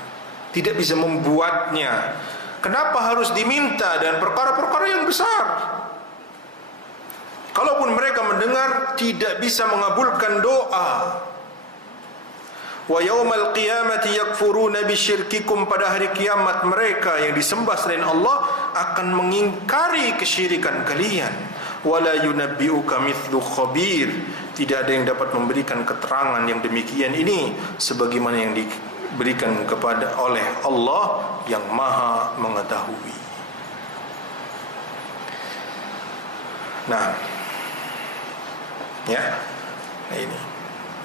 tidak bisa membuatnya. Kenapa harus diminta dan perkara-perkara yang besar? Kalaupun mereka mendengar, tidak bisa mengabulkan doa. Wa yaumal qiyamati yakfuruna bisyirkikum, pada hari kiamat mereka yang disembah selain Allah akan mengingkari kesyirikan kalian. Wala yunabbi'uka mithlu khabir, tidak ada yang dapat memberikan keterangan yang demikian ini sebagaimana yang diberikan kepada oleh Allah yang Maha mengetahui. Nah, ya, ini.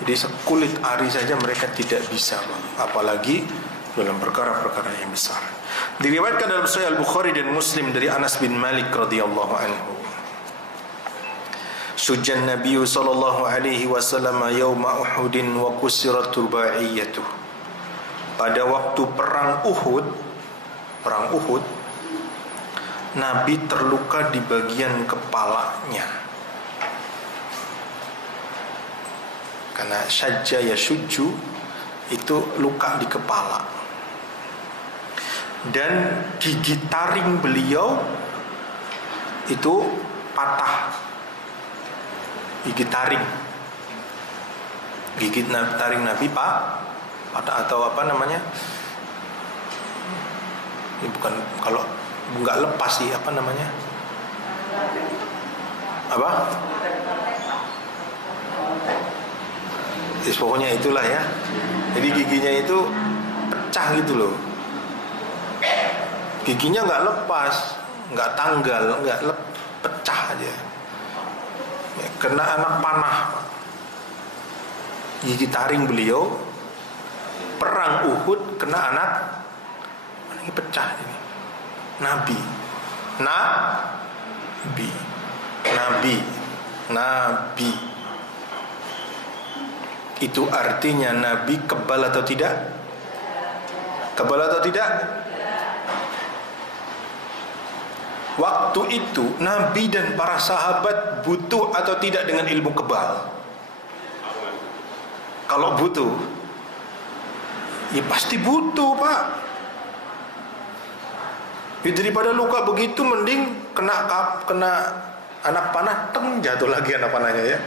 Jadi sekulit ari saja mereka tidak bisa, apalagi dalam perkara-perkara yang besar. Diriwayatkan dalam Sahih Al-Bukhari dan Muslim dari Anas bin Malik radhiyallahu anhu. Sujjan Nabi sallallahu alaihi wasallam yauma Uhudin wa kusirat rubaiyatuh. Pada waktu perang Uhud, Nabi terluka di bagian kepalanya. Karena syajja yashujju itu luka di kepala. Dan gigi taring beliau itu patah. Gigi taring Nabi patah atau apa namanya? Ini bukan, kalau nggak lepas sih, apa namanya? Apa? Pokoknya itulah ya. Jadi giginya itu pecah gitu loh. Giginya nggak lepas, nggak tanggal, pecah aja. Ya, kena anak panah. Gigi taring beliau perang Uhud kena anak ini pecah ini. Nabi. Itu artinya Nabi kebal atau tidak? Kebal atau tidak? Waktu itu Nabi dan para sahabat butuh atau tidak dengan ilmu kebal? Kalau butuh, ya pasti butuh Pak. Ya, daripada luka begitu mending kena anak panah, jatuh lagi anak panahnya ya.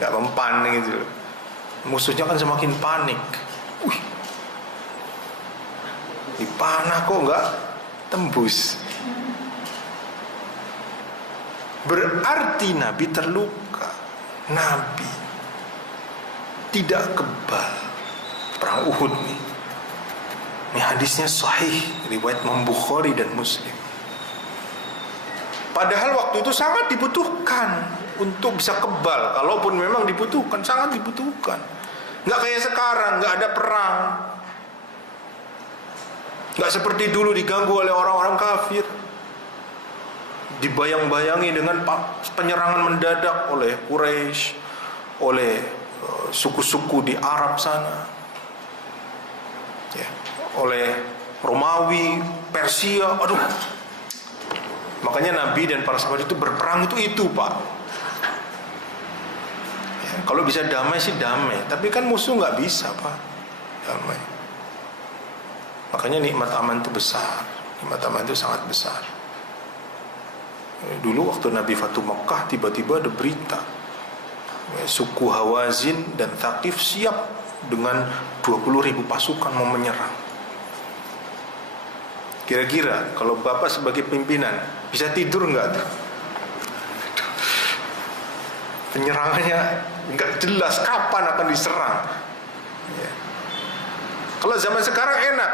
Gak mempan gitu. Musuhnya kan semakin panik. Di panah kok gak tembus. Berarti Nabi terluka. Nabi tidak kebal. Perang Uhud nih. Ini hadisnya sahih, riwayat Imam Bukhari dan Muslim. Padahal waktu itu sangat dibutuhkan untuk bisa kebal. Kalaupun memang dibutuhkan, sangat dibutuhkan. Nggak kayak sekarang, nggak ada perang. Nggak seperti dulu diganggu oleh orang-orang kafir. Dibayang-bayangi dengan penyerangan mendadak oleh Quraisy, oleh suku-suku di Arab sana, ya, oleh Romawi, Persia. Aduh. Makanya Nabi dan para sahabat itu berperang itu Pak. Kalau bisa damai sih damai, tapi kan musuh nggak bisa Pak damai. Makanya nikmat aman itu besar, nikmat aman itu sangat besar. Dulu waktu Nabi Fatu Mekah tiba-tiba ada berita, suku Hawazin dan Thaqif siap dengan 20.000 pasukan mau menyerang. Kira-kira kalau Bapak sebagai pimpinan bisa tidur nggak tuh? Penyerangannya nggak jelas kapan akan diserang. Ya. Kalau zaman sekarang enak,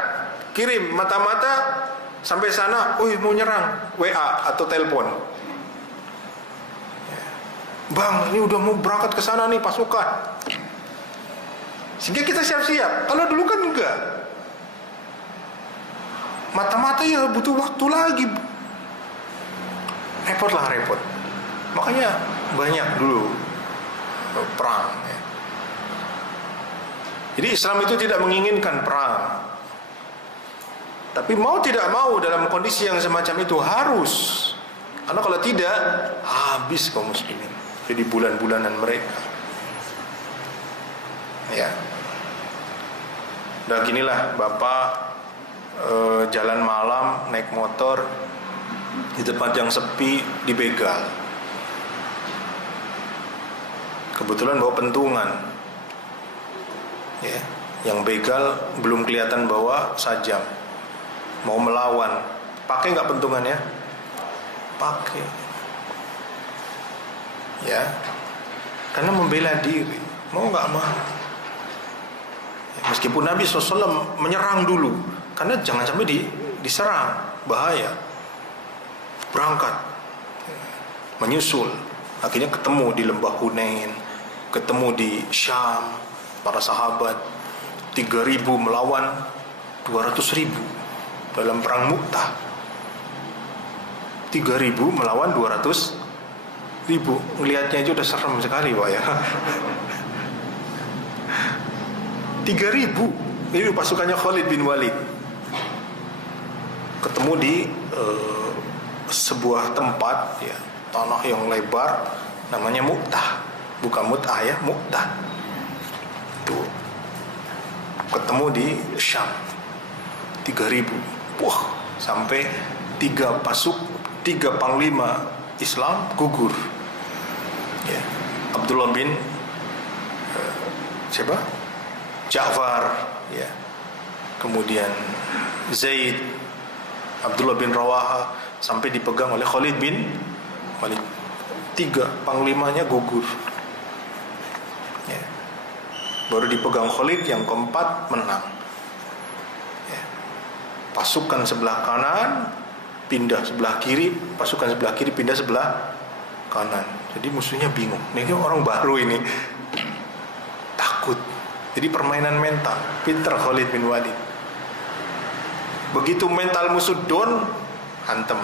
kirim mata-mata sampai sana, mau nyerang, WA atau telepon. Ya. Bang, ini udah mau berangkat ke sana nih pasukan. Sehingga kita siap-siap. Kalau dulu kan enggak. Mata-mata ya butuh waktu lagi. Repot. Makanya banyak dulu perang. Ya. Jadi Islam itu tidak menginginkan perang. Tapi mau tidak mau dalam kondisi yang semacam itu harus. Karena kalau tidak, habis kaum muslimin. Jadi bulan-bulanan mereka. Ya. Udah ginilah Bapak jalan malam naik motor di tempat yang sepi dibegal. Kebetulan bawa pentungan. Ya, yang begal belum kelihatan bawa sajam. Mau melawan, pakai nggak pentungannya? Pakai. Ya, karena membela diri. Mau nggak mau. Ya, meskipun Nabi SAW menyerang dulu, karena jangan sampai diserang, bahaya. Berangkat, menyusul. Akhirnya ketemu di lembah Hunain, ketemu di Syam, para sahabat 3.000 melawan 200.000 dalam perang Mu'tah. 3.000 melawan 200.000. Ngelihatnya aja udah serem sekali Pak ya. 3.000. Ini pasukannya Khalid bin Walid. Ketemu di sebuah tempat ya, tanah yang lebar, namanya Mu'tah. Bukan Mu'tah ya, Mu'tah. Tuh. Ketemu di Syam. 3.000. Wah, sampai 3 panglima Islam gugur. Ya. Abdullah bin siapa? Ja'far, ya. Kemudian Zaid, Abdullah bin Rawaha, sampai dipegang oleh Khalid bin Walid. 3 panglimanya gugur. Ya. Baru dipegang Khalid, yang keempat menang. Ya. Pasukan sebelah kanan pindah sebelah kiri, pasukan sebelah kiri pindah sebelah kanan. Jadi musuhnya bingung. Ini orang baru ini, takut. Jadi permainan mental, pinter Khalid bin Walid. Begitu mental musuh down, hantem.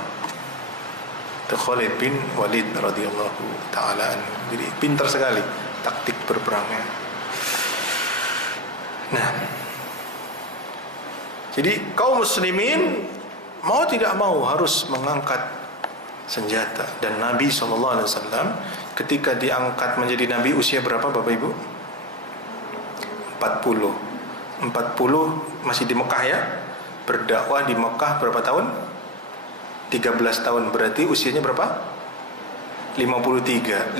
Itu Khalid bin Walid radhiyallahu taala anhu. Jadi pinter sekali taktik berperangnya. Nah, jadi kaum muslimin mau tidak mau harus mengangkat senjata. Dan Nabi SAW ketika diangkat menjadi Nabi usia berapa Bapak Ibu? 40 masih di Mekah ya. Berdakwah di Mekah berapa tahun? 13 tahun. Berarti usianya berapa? 53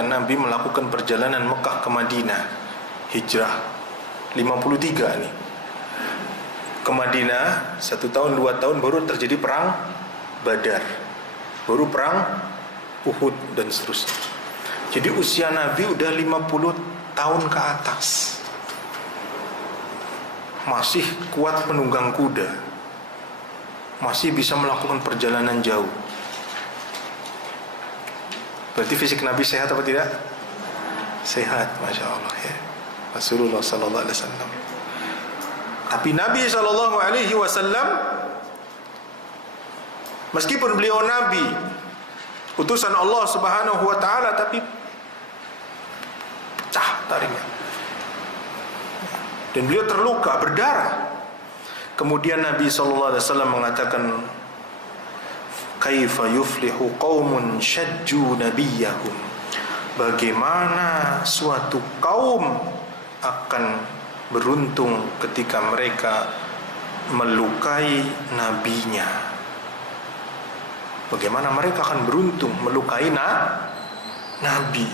Nabi melakukan perjalanan Mekah ke Madinah, hijrah 53 nih ke Madinah. 1 tahun 2 tahun baru terjadi perang Badar, baru perang Uhud dan seterusnya. Jadi usia Nabi udah 50 tahun ke atas, masih kuat menunggang kuda, masih bisa melakukan perjalanan jauh. Berarti fisik Nabi sehat apa tidak? Sehat, Masya Allah ya. Rasulullah sallallahu alaihi wasallam. Tapi Nabi sallallahu alaihi wasallam, meskipun beliau Nabi, utusan Allah Subhanahu wa taala, tapi pecah taringnya. Dan beliau terluka, berdarah. Kemudian Nabi sallallahu alaihi wasallam mengatakan, kaifa yuflihu qaumun syajju nabiyahum. Bagaimana suatu kaum akan beruntung ketika mereka melukai nabinya. Bagaimana mereka akan beruntung melukai nabi.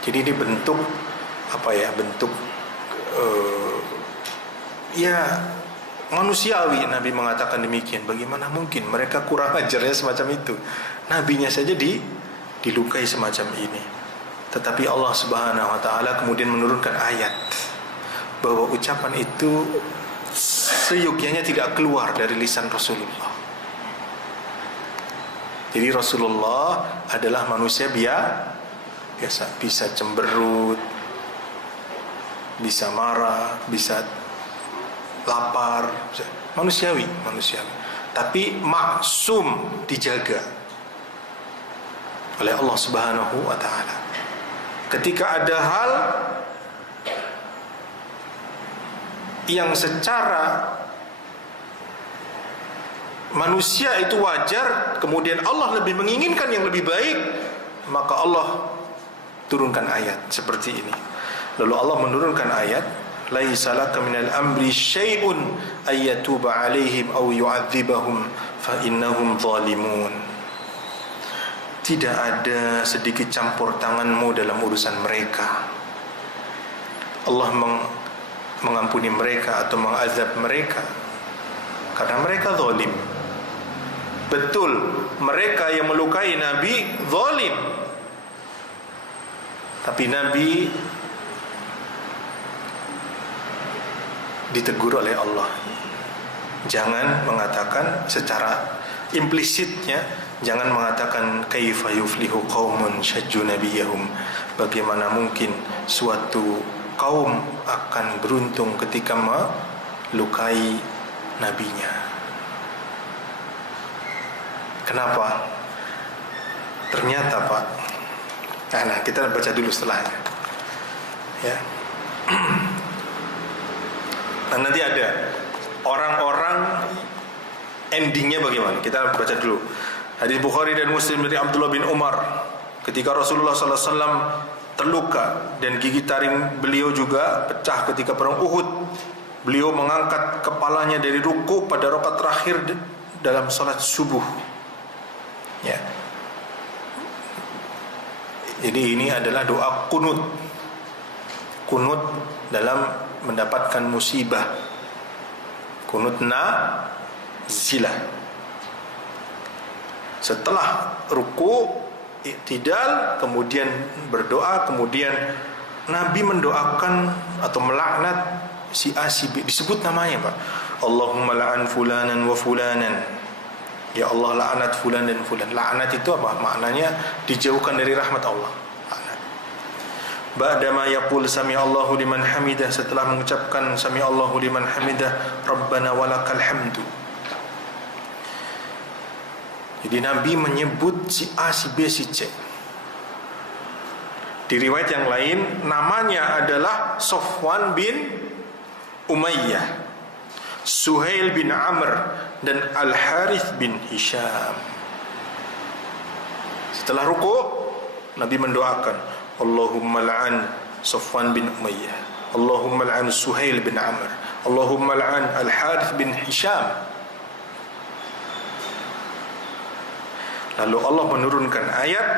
Jadi ini bentuk apa ya? Bentuk ya manusiawi. Nabi mengatakan demikian. Bagaimana mungkin mereka kurang ajarnya semacam itu? Nabinya saja dilukai semacam ini. Tetapi Allah Subhanahu wa taala kemudian menurunkan ayat bahwa ucapan itu seyogyanya tidak keluar dari lisan Rasulullah. Jadi Rasulullah adalah manusia biasa, bisa cemberut, bisa marah, bisa lapar, manusiawi. Tapi maksum, dijaga oleh Allah Subhanahu wa taala. Ketika ada hal yang secara manusia itu wajar, kemudian Allah lebih menginginkan yang lebih baik, maka Allah turunkan ayat seperti ini. Lalu Allah menurunkan ayat, laisa laka minal amri syai'un ayyatuba 'alaihim aw yu'adzibahum fa innahum zalimun. Tidak ada sedikit campur tanganmu dalam urusan mereka. Allah mengampuni mereka atau mengazab mereka karena mereka zalim. Betul, mereka yang melukai Nabi zalim. Tapi Nabi ditegur oleh Allah. Jangan mengatakan secara implisitnya, jangan mengatakan kaifa yuflihu qaumun syajju nabiyahum. Bagaimana mungkin suatu kaum akan beruntung ketika melukai nabinya. Kenapa? Ternyata Pak, nah kita baca dulu setelahnya ya. Nah, nanti ada orang-orang endingnya bagaimana, kita baca dulu. Hadis Bukhari dan Muslim dari Abdullah bin Umar, ketika Rasulullah SAW terluka dan gigi taring beliau juga pecah ketika perang Uhud, beliau mengangkat kepalanya dari ruku pada rakaat terakhir dalam salat subuh ya. Jadi ini adalah doa kunut dalam mendapatkan musibah, kunut nazilah. Setelah ruku, i'tidal, kemudian berdoa, kemudian Nabi mendoakan atau melaknat si A si B, disebut namanya Pak. Allahumma la'an fulanan wa fulanan. Ya Allah, laknat fulan dan fulan. Laknat itu apa? Maknanya dijauhkan dari rahmat Allah. Laknat. Ba'dama yaqul sami Allahu liman hamidah, setelah mengucapkan sami Allahu liman hamidah, Rabbana walakal hamdu. Jadi Nabi menyebut si A, si B, si C. Di riwayat yang lain namanya adalah Safwan bin Umayyah, Suhail bin Amr, dan Al-Harith bin Hisham. Setelah ruku, Nabi mendoakan, Allahumma la'an Safwan bin Umayyah, Allahumma la'an Suhail bin Amr, Allahumma la'an Al-Harith bin Hisham. Lalu Allah menurunkan ayat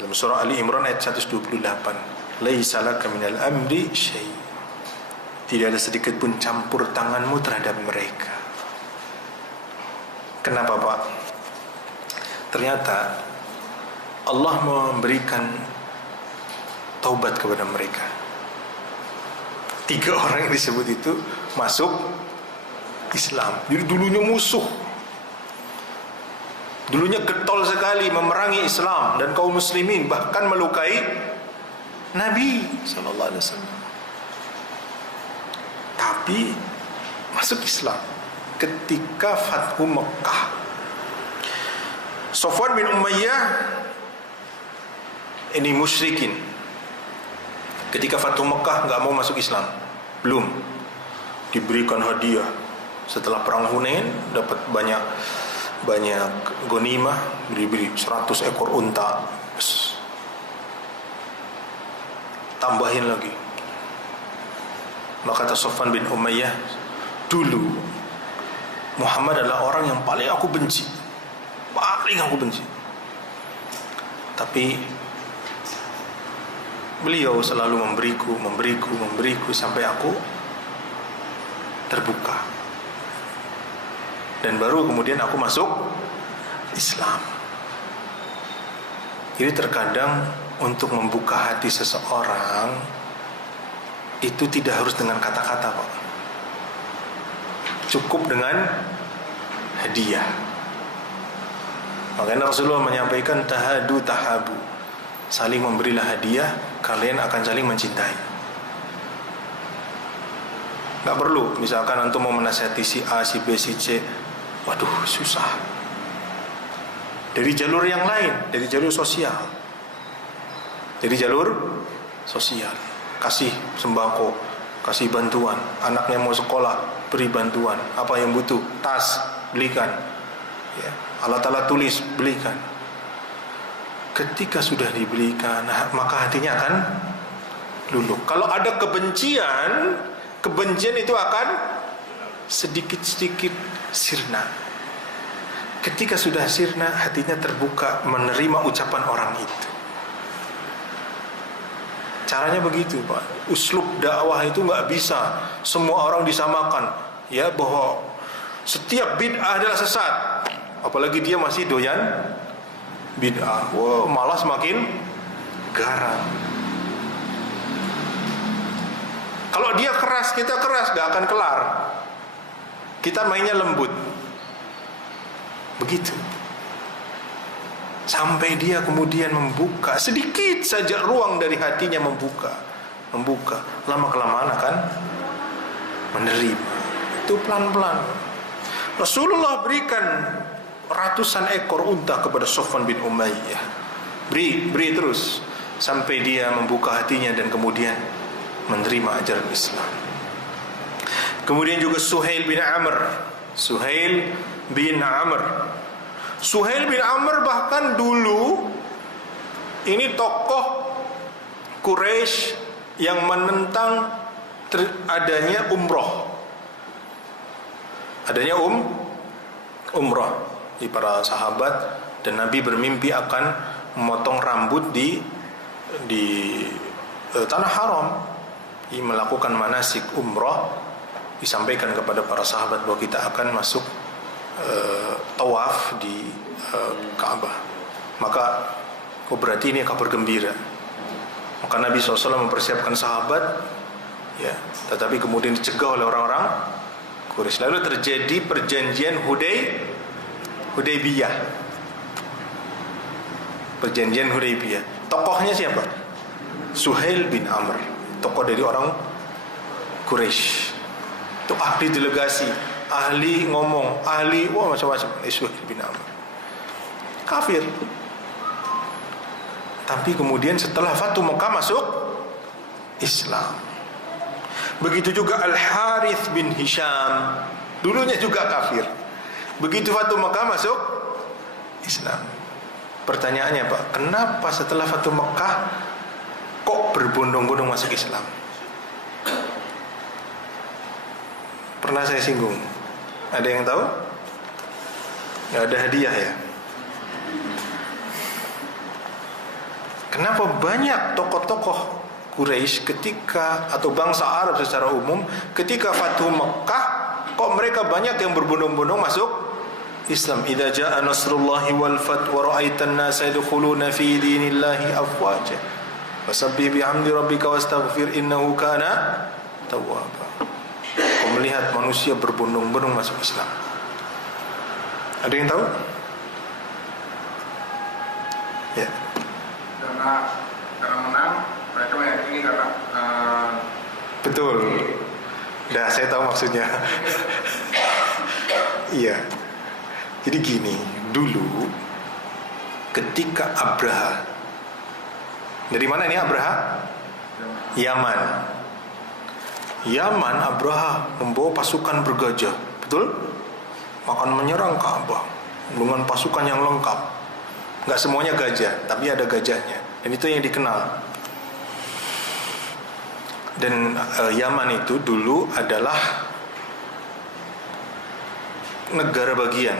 dalam surah Ali Imran ayat 128, laisa laka minal amri syai'. Tidak ada sedikit pun campur tanganmu terhadap mereka. Kenapa Pak? Ternyata Allah memberikan taubat kepada mereka. 3 orang yang disebut itu masuk Islam. Jadi dulunya musuh, dulunya getol sekali memerangi Islam dan kaum muslimin, bahkan melukai Nabi sallallahu alaihi wasallam. Tapi masuk Islam ketika Fathu Mekah. Safwan bin Umayyah ini musyrikin. Ketika Fathu Mekah enggak mau masuk Islam, belum diberikan hadiah. Setelah perang Hunain dapat banyak ghanimah, diberi 100 ekor unta. Tambahin lagi. Maka kata Safwan bin Umayyah, dulu Muhammad adalah orang yang paling aku benci. Tapi beliau selalu memberiku sampai aku terbuka. Dan baru kemudian aku masuk Islam. Jadi terkadang untuk membuka hati seseorang itu tidak harus dengan kata-kata, Pak. Cukup dengan hadiah. Makanya Rasulullah menyampaikan tahadu tahabu. Saling memberilah hadiah, kalian akan saling mencintai. Gak perlu misalkan untuk mau menasihati si A, si B, si C, waduh susah. Dari jalur yang lain, dari jalur sosial. Dari jalur sosial, kasih sembako, kasih bantuan. Anaknya mau sekolah, beri bantuan. Apa yang butuh? Tas, belikan ya. Alat-alat tulis, belikan. Ketika sudah dibelikan, maka hatinya akan luluh. Kalau ada kebencian itu akan sedikit-sedikit sirna. Ketika sudah sirna, hatinya terbuka menerima ucapan orang itu. Caranya begitu, Pak. Uslub dakwah itu nggak bisa semua orang disamakan, ya, bahwa setiap bid'ah adalah sesat. Apalagi dia masih doyan bid'ah. Wah, malah semakin garang. Kalau dia keras, kita keras, gak akan kelar. Kita mainnya lembut. Begitu. Sampai dia kemudian membuka sedikit saja ruang dari hatinya, membuka. Lama-kelamaan akan menerima. Itu pelan-pelan. Rasulullah berikan ratusan ekor unta kepada Sofwan bin Umayyah. Beri terus sampai dia membuka hatinya dan kemudian menerima ajaran Islam. Kemudian juga Suhail bin Amr bahkan dulu ini tokoh Quraisy yang menentang adanya umroh. Umroh di para sahabat, dan Nabi bermimpi akan memotong rambut di tanah haram, melakukan manasik umroh. Disampaikan kepada para sahabat bahwa kita akan masuk tawaf di Ka'bah. Maka berarti ini kabar gembira. Maka Nabi SAW mempersiapkan sahabat, ya, tetapi kemudian dicegah oleh orang-orang Quraisy. Lalu terjadi perjanjian Hudaybiyah. Perjanjian Hudaybiyah. Tokohnya siapa? Suhail bin Amr, tokoh dari orang Quraisy. Itu ahli delegasi, ahli ngomong, ahli macam-macam. Suhail bin Amr kafir. Tapi kemudian setelah Fatu Mekah masuk Islam. Begitu juga Al-Harith bin Hisham, dulunya juga kafir. Begitu Fatu Mekah masuk Islam. Pertanyaannya, Pak, kenapa setelah Fatu Mekah kok berbondong-bondong masuk Islam? Pernah saya singgung. Ada yang tahu? Nggak ada hadiah ya? Kenapa banyak tokoh-tokoh Quraisy ketika, atau bangsa Arab secara umum, ketika Fatu Mekah kok mereka banyak yang berbondong-bondong masuk Islam? Idza jaa nasrullahi wal fath wa ra'aitan nasa yadkhuluna fi dinillahi afwaja fasabbih bihamdi rabbika wastaghfir innahu kana tawwaba. Kau melihat manusia berbondong-bondong masuk Islam. Ada yang tahu? Ya. Karena menang, mereka meyakini karena betul. Dah, saya tahu maksudnya. Iya. Jadi gini, dulu ketika Abraha, dari mana ini Abraha? Yaman, Abraha membawa pasukan bergajah, betul? Akan menyerang Ka'bah dengan pasukan yang lengkap. Nggak semuanya gajah, tapi ada gajahnya, dan itu yang dikenal. Dan Yaman itu dulu adalah negara bagian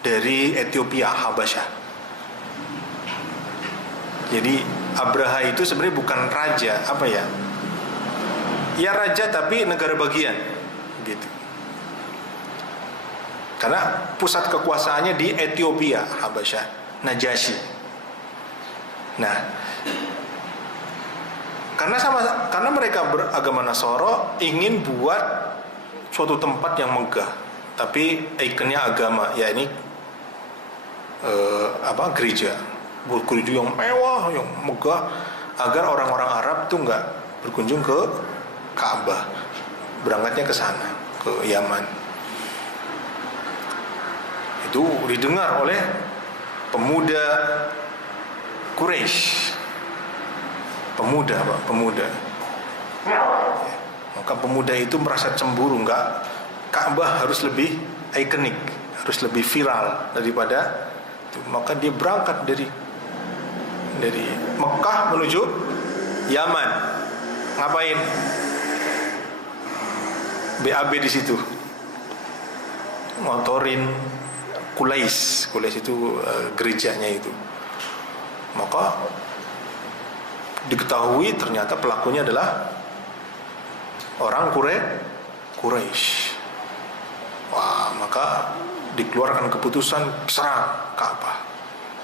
dari Ethiopia, Habasyah. Jadi Abraha itu sebenarnya bukan raja, apa ya? Ya raja tapi negara bagian, gitu. Karena pusat kekuasaannya di Ethiopia, Habasyah, Najasyi. Nah, karena mereka beragama Nasara ingin buat suatu tempat yang megah, tapi ikonnya agama, ya ini gereja. Buat gereja yang mewah, yang megah, agar orang-orang Arab tuh nggak berkunjung ke Ka'bah, berangkatnya ke sana, ke Yaman. Itu didengar oleh pemuda Quraisy. Pemuda. Maka pemuda itu merasa cemburu, nggak, Ka'bah harus lebih ikonik, harus lebih viral daripada itu. Maka dia berangkat dari Mekah menuju Yaman. Ngapain? BAB di situ. Motorin Qulais itu gerejanya itu. Maka diketahui ternyata pelakunya adalah orang Quraisy. Wah, maka dikeluarkan keputusan serang Ka'bah.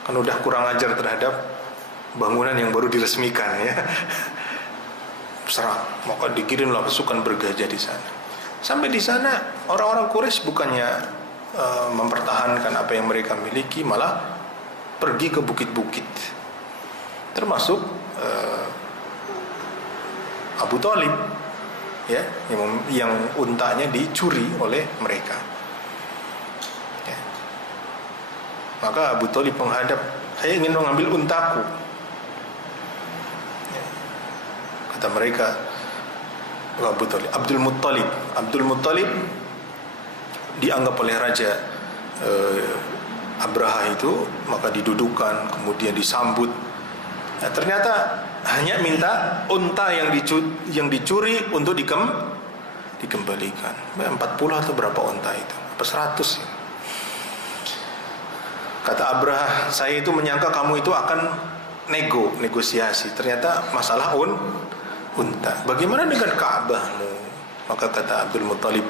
Kan udah kurang ajar terhadap bangunan yang baru diresmikan, ya. Serang, maka dikirimlah pasukan bergajah di sana. Sampai di sana orang-orang Quraisy bukannya mempertahankan apa yang mereka miliki, malah pergi ke bukit-bukit. Termasuk Abu Thalib, ya, yang untanya dicuri oleh mereka. Ya. Maka Abu Thalib menghadap, saya ingin mengambil untaku. Ya. Kata mereka, Abu Thalib, Abdul Muttalib dianggap oleh raja Abraha itu, maka didudukan, kemudian disambut. Nah, ternyata hanya minta unta yang dicuri untuk dikembalikan. 40 atau berapa unta itu? Apa 100 ya? Kata Abraha, saya itu menyangka kamu itu akan negosiasi. Ternyata masalah unta. Bagaimana dengan Ka'bahmu? Maka kata Abdul Muttalib,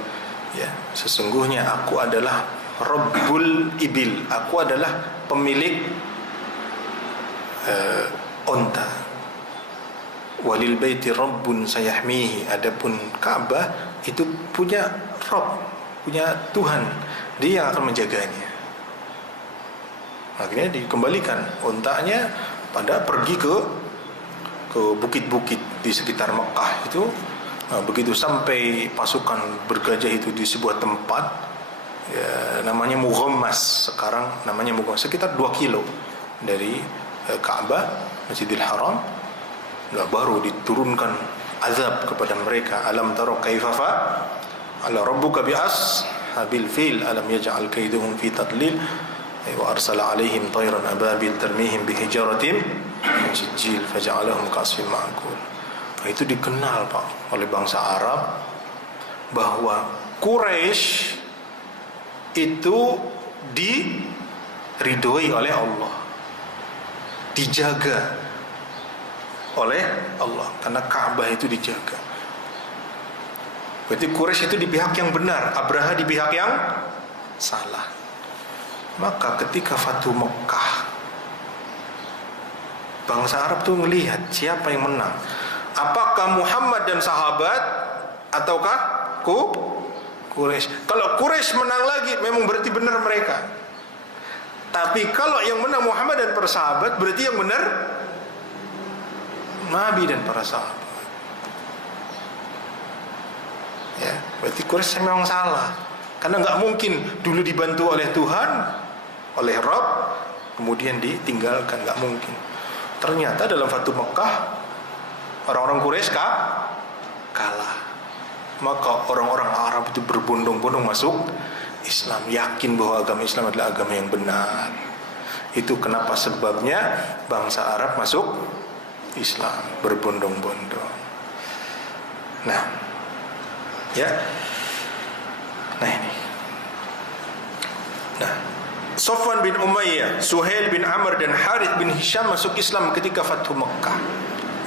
ya, sesungguhnya aku adalah Rabbul Ibil. Aku adalah pemilik unta. Walil baiti Rabbun sayahmihi. Adapun Ka'bah itu punya Rabb, punya Tuhan, Dia yang akan menjaganya. Akhirnya dikembalikan untanya, pada pergi ke bukit-bukit di sekitar Mekah itu. Begitu sampai pasukan bergajah itu di sebuah tempat, ya, namanya Mughammas, sekarang namanya Mughammas, sekitar 2 kilo dari Ka'bah, Masjidil Haram. Baru diturunkan azab kepada mereka. Alam tara kaifa ala rabbuka bi'as habil fil alam yaj'al kaiduhum fi tadlil wa arsala alaihim tayran ababil tarmihim bihijaratin min sijil faja'alahum ka'asfin ma'kul. Itu dikenal, Pak, oleh bangsa Arab bahwa Quraisy itu diridhoi oleh Allah, dijaga oleh Allah, karena Ka'bah itu dijaga. Berarti Quraisy itu di pihak yang benar, Abraha di pihak yang salah. Maka ketika Fatu Mekah, bangsa Arab tuh melihat siapa yang menang. Apakah Muhammad dan sahabat, ataukah Quraisy? Kalau Quraisy menang lagi, memang berarti benar mereka. Tapi kalau yang menang Muhammad dan para sahabat, berarti yang benar Nabi dan para sahabat. Ya, berarti Quraisy memang salah. Karena nggak mungkin dulu dibantu oleh Tuhan, oleh Rabb, kemudian ditinggalkan, nggak mungkin. Ternyata dalam Fatu Mekah, orang-orang Quraisy kalah. Maka orang-orang Arab itu berbondong-bondong masuk Islam, yakin bahwa agama Islam adalah agama yang benar. Itu kenapa sebabnya bangsa Arab masuk Islam berbondong-bondong. Nah, ya. Nah ini. Nah, Safwan bin Umayyah, Suhail bin Amr dan Harith bin Hisham masuk Islam ketika Fathu Mekah.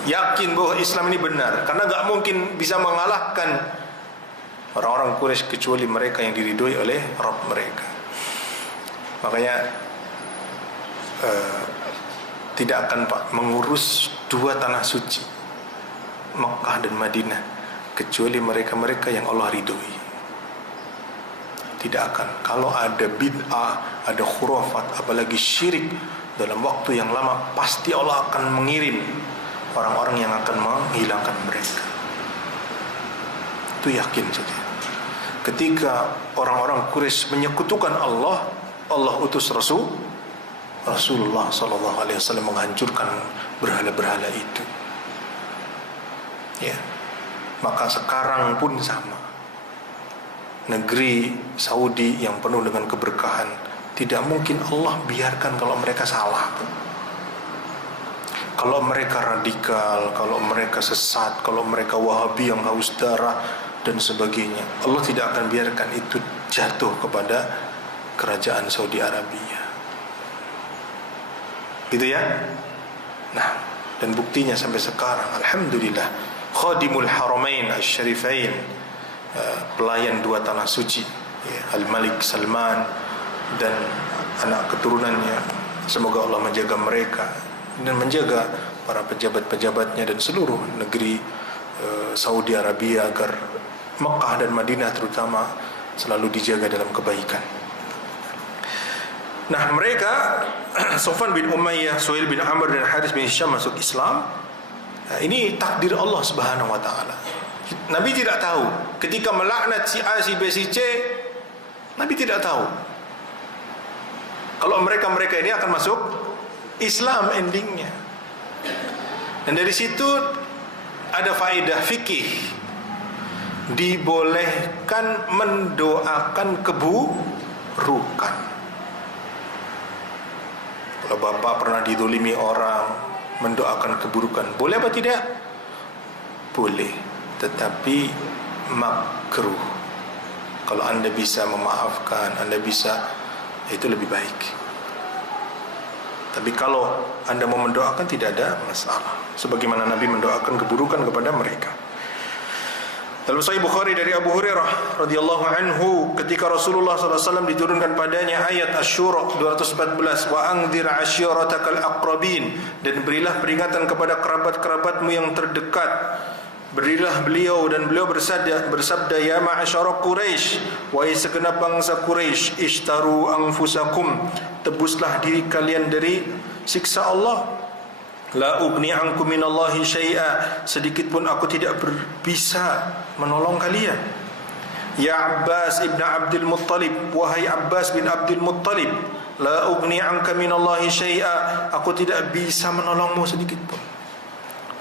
Yakin bahwa Islam ini benar, karena gak mungkin bisa mengalahkan orang-orang Quraisy kecuali mereka yang diridhoi oleh Rabb mereka. Makanya tidak akan mengurus dua tanah suci, Mekah dan Madinah, kecuali mereka-mereka yang Allah ridhoi. Tidak akan. Kalau ada bid'ah, ada khurafat, apalagi syirik dalam waktu yang lama, pasti Allah akan mengirim orang-orang yang akan menghilangkan mereka. Itu yakin saja. Ketika orang-orang Quraisy menyekutukan Allah, Allah utus Rasulullah SAW menghancurkan berhala-berhala itu. Ya, maka sekarang pun sama. Negeri Saudi yang penuh dengan keberkahan, tidak mungkin Allah biarkan kalau mereka salah. Kalau mereka radikal, kalau mereka sesat, kalau mereka Wahabi yang haus darah dan sebagainya, Allah tidak akan biarkan itu jatuh kepada kerajaan Saudi Arabia. Gitu ya. Nah, dan buktinya sampai sekarang, alhamdulillah, Khadimul Haramain Asy-Syarifain, pelayan dua tanah suci, ya, Al-Malik Salman dan anak keturunannya, semoga Allah menjaga mereka dan menjaga para pejabat-pejabatnya dan seluruh negeri Saudi Arabia, agar Mekah dan Madinah terutama selalu dijaga dalam kebaikan. Nah, mereka Safwan bin Umayyah, Suhail bin Amr dan Harith bin Hisham masuk Islam. Nah, ini takdir Allah Subhanahu wa taala. Nabi tidak tahu. Ketika melaknat si A, si B, si C, Nabi tidak tahu kalau mereka-mereka ini akan masuk Islam endingnya. Dan dari situ ada faedah fikih, dibolehkan mendoakan keburukan. Kalau bapak pernah didolimi orang, mendoakan keburukan, boleh apa tidak? Boleh, tetapi makruh. Kalau anda bisa memaafkan, anda bisa, itu lebih baik. Tapi kalau anda mau mendoakan, tidak ada masalah, sebagaimana Nabi mendoakan keburukan kepada mereka. Dalam Sahih Bukhari dari Abu Hurairah radhiyallahu anhu, ketika Rasulullah SAW diturunkan padanya ayat Asy-Syura 214, wa anzir ashiratakal aqrabin, dan berilah peringatan kepada kerabat-kerabatmu yang terdekat. Berilah beliau, dan beliau bersabda, ya ma'asyara Quraisy, wahai segenap bangsa Quraisy, ishtaru anfusakum, tebuslah diri kalian dari siksa Allah. La ugni ankum minallahi syai'a, sedikit pun aku tidak bisa menolong kalian. Ya Abbas ibn Abdul Muttalib, wahai Abbas bin Abdul Muttalib, la ugni anka minallahi syai'a, aku tidak bisa menolongmu sedikit pun.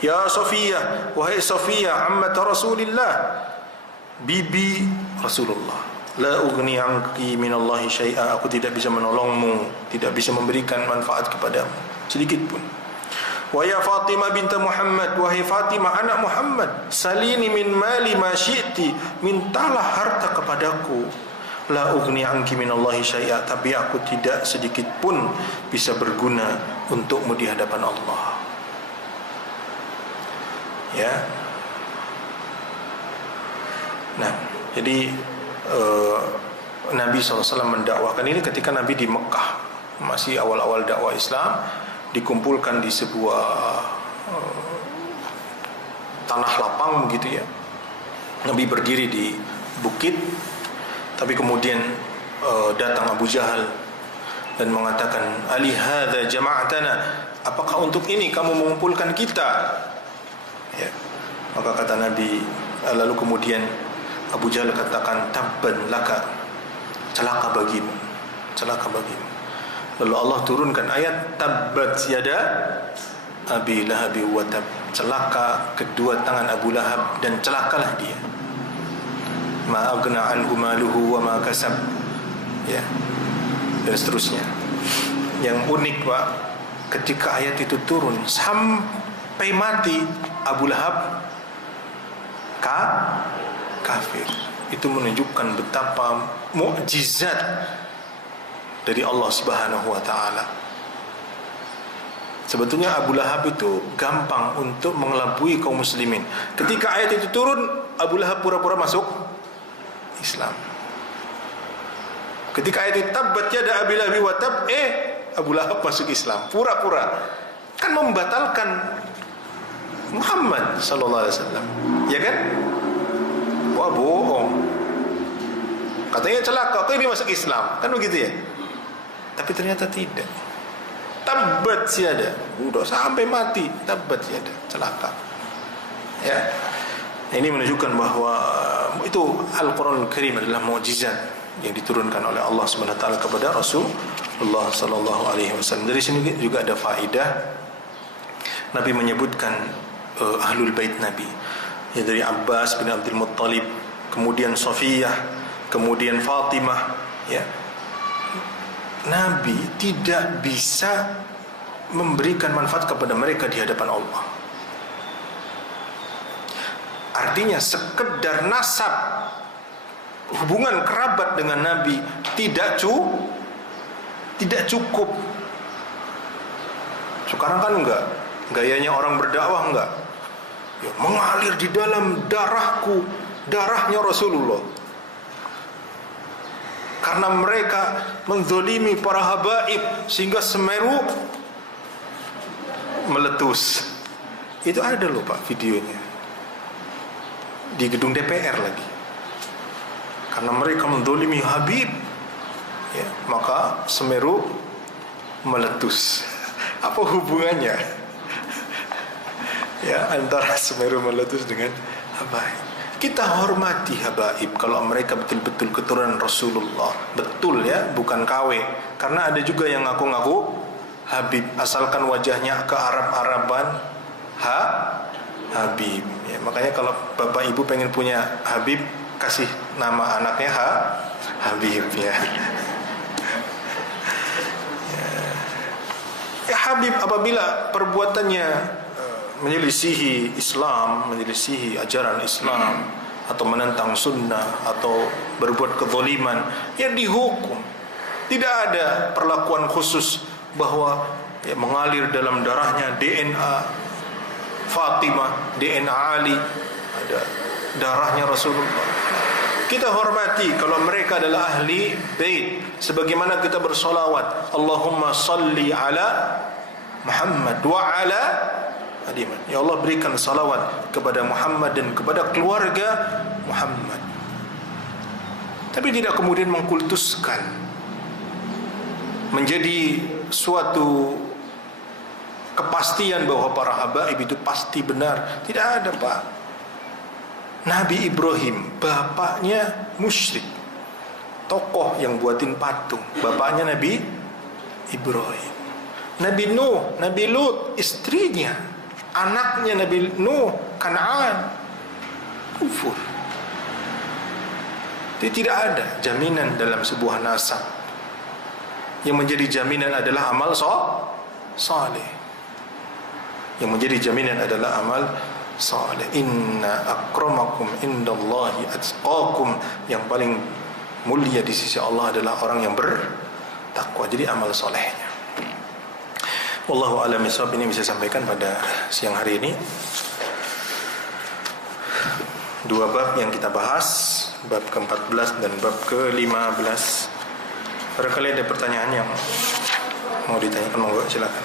Ya Safiyah, wahai Safiyah ammat Rasulillah, bibi Rasulullah, la ugni anki minallahi syai'a, aku tidak bisa menolongmu, tidak bisa memberikan manfaat kepadamu sedikit pun. Wa ya Fatimah binti Muhammad, wahai Fatimah anak Muhammad, salini min mali ma syi'ti, mintalah harta kepadaku, la ugni anki minallahi syai'a, tapi aku tidak sedikit pun bisa berguna untukmu di hadapan Allah. Ya. Nah, jadi Nabi SAW mendakwahkan ini ketika Nabi di Mekah, masih awal-awal dakwah Islam, dikumpulkan di sebuah tanah lapang begitu ya. Nabi berdiri di bukit, tapi kemudian datang Abu Jahal dan mengatakan, ali hadza jama'atana, apakah untuk ini kamu mengumpulkan kita? Ya. Maka kata Nabi, lalu kemudian Abu Jahal katakan, tabban laka, celaka bagimu, celaka bagimu. Lalu Allah turunkan ayat tabbat yada Abi Lahab wa tab, celaka kedua tangan Abu Lahab dan celakalah dia. Ma aghna anhu maluhu wa ma kasab, ya, dan seterusnya. Yang unik Pak, ketika ayat itu turun sampai mati Abu Lahab kafir. Itu menunjukkan betapa mukjizat dari Allah Subhanahu wa taala. Sebetulnya Abu Lahab itu gampang untuk mengelabui kaum muslimin. Ketika ayat itu turun, Abu Lahab pura-pura masuk Islam. Ketika ayat itu tabbat yada Abi Lahab wa tab, Abu Lahab masuk Islam. Pura-pura. Kan membatalkan Muhammad sallallahu alaihi wasallam. Ya kan? Wah, bohong. Katanya celaka, kok ini masuk Islam? Kan begitu ya? Tapi ternyata tidak. Tabbat siada, udah sampai mati, tabbat siada, celaka. Ya. Ini menunjukkan bahwa itu Al-Qur'anul Karim adalah mukjizat yang diturunkan oleh Allah Subhanahu wa taala kepada Rasulullah sallallahu alaihi wasallam. Dari sini juga ada faedah Nabi menyebutkan ahlul bait Nabi. Ya, dari Abbas bin Abdul Muttalib, kemudian Safiyah, kemudian Fatimah, ya. Nabi tidak bisa memberikan manfaat kepada mereka di hadapan Allah. Artinya sekedar nasab, hubungan kerabat dengan Nabi tidak cukup. Sekarang kan enggak, gayanya orang berdakwah enggak. Ya, mengalir di dalam darahku, darahnya Rasulullah. Karena mereka menzolimi para habaib sehingga Semeru meletus. Itu ada loh Pak videonya di gedung DPR lagi. Karena mereka menzolimi Habib, ya, maka Semeru meletus. Apa hubungannya? Ya, antara Semeru meletus dengan habaib. Kita hormati habaib kalau mereka betul-betul keturunan Rasulullah. Betul ya, bukan KW. Karena ada juga yang ngaku-ngaku Habib, asalkan wajahnya ke Arab-Araban, Habib. Ya, makanya kalau bapak ibu pengen punya Habib, kasih nama anaknya Habib ya. Ya, Habib apabila perbuatannya menyelisihi Islam, menyelisihi ajaran Islam, atau menentang sunnah, atau berbuat kezaliman, ya dihukum. Tidak ada perlakuan khusus bahwa ya, mengalir dalam darahnya DNA Fatimah, DNA Ali, ada darahnya Rasulullah. Kita hormati kalau mereka adalah ahli bait, sebagaimana kita bersolawat, Allahumma salli ala Muhammad wa ala Adiman. Ya Allah, berikan salawat kepada Muhammad dan kepada keluarga Muhammad. Tapi tidak kemudian mengkultuskan menjadi suatu kepastian bahwa para habaib itu pasti benar. Tidak ada Pak. Nabi Ibrahim, bapaknya musyrik, tokoh yang buatin patung. Bapaknya Nabi Ibrahim. Nabi Nuh, Nabi Lut, istrinya, anaknya Nabi Nuh, Kan'an, kufur. Jadi tidak ada jaminan dalam sebuah nasab. Yang menjadi jaminan adalah amal saleh. Yang menjadi jaminan adalah amal saleh. Inna akramakum indallahi atqakum. Yang paling mulia di sisi Allah adalah orang yang bertakwa. Jadi amal salehnya. Wallahu a'lam bishawab. Ini bisa sampaikan pada siang hari ini. Dua bab yang kita bahas, bab ke-14 dan bab ke-15. Barangkali ada pertanyaan yang mau ditanyakan, monggo silakan.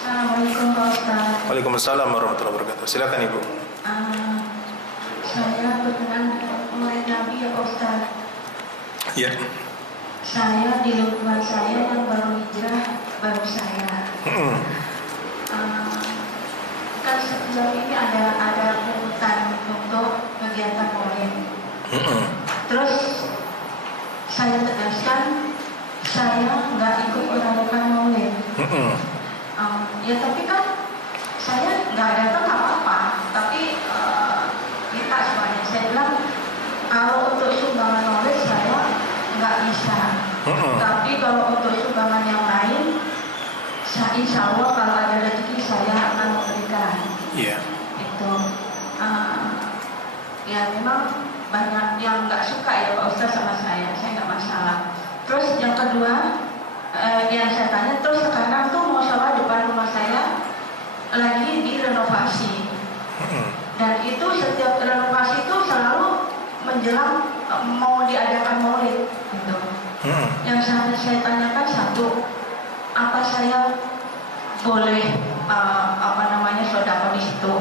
Assalamualaikum Pak Ustaz. Waalaikumsalam warahmatullahi wabarakatuh. Silakan Ibu. Saya berkenan oleh Nabi ya Pak Ustaz. Ya. Saya di lingkungan saya yang baru hijrah, baru saya. Kan sejauh ini ada pungutan untuk kegiatan maulid. Terus saya tegaskan saya nggak ikut melakukan maulid. Ya tapi kan saya nggak datang nggak apa-apa. Tapi kita semuanya saya bilang kalau untuk sumbangan maulid saya nggak bisa. Tapi kalau untuk sumbangan yang lain, insya Allah kalau ada rezeki saya akan memberikan. Iya. Itu ya memang banyak yang nggak suka ya Pak Ustadz sama saya nggak masalah. Terus yang kedua, yang saya tanya, terus sekarang tuh musola depan rumah saya lagi direnovasi, dan itu setiap renovasi itu selalu menjelang mau diadakan maulid gitu. Yang saya tanyakan satu, apa saya boleh sodako di situ?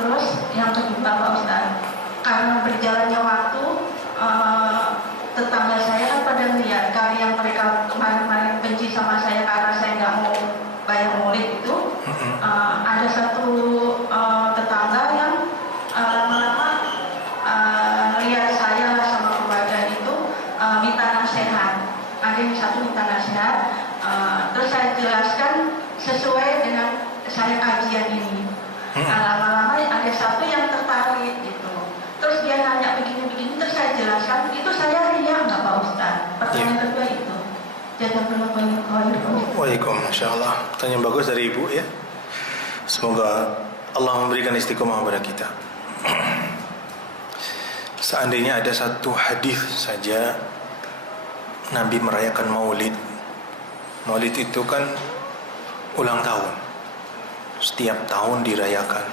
Terus yang kedua Pak Ustadz, karena berjalannya waktu, tetangga saya kan pada lihat yang mereka kemarin benci sama saya karena saya nggak mau bayar maulid itu. Ada satu tetangga yang lama-lama lihat saya sama keluarga itu minta nasihat. Ada yang satu minta nasihat, terus saya jelaskan sesuai dengan saya kajian ini. Lama-lama ada satu yang tertarik gitu. Terus dia nanya begini-begini, terus saya jelaskan, itu saya riak nggak Pak Ustadz? Pertanyaan kedua itu. Waalaikumsalam. Pertanyaan bagus dari Ibu ya. Semoga Allah memberikan istiqomah kepada kita. Seandainya ada satu hadis saja Nabi merayakan maulid. Maulid itu kan ulang tahun, setiap tahun dirayakan.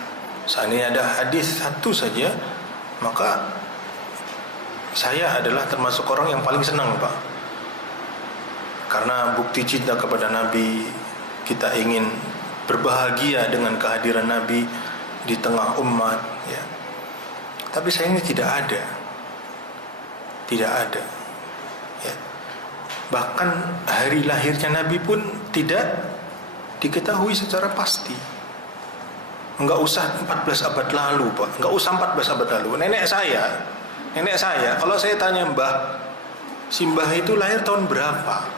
Seandainya ada hadis satu saja, maka saya adalah termasuk orang yang paling senang Pak. Karena bukti cinta kepada Nabi, kita ingin berbahagia dengan kehadiran Nabi di tengah umat ya. Tapi sayangnya tidak ada ya. Bahkan hari lahirnya Nabi pun tidak diketahui secara pasti. Enggak usah 14 abad lalu Pak, enggak usah 14 abad lalu. Nenek saya, kalau saya tanya Mbah, si Mbah itu lahir tahun berapa?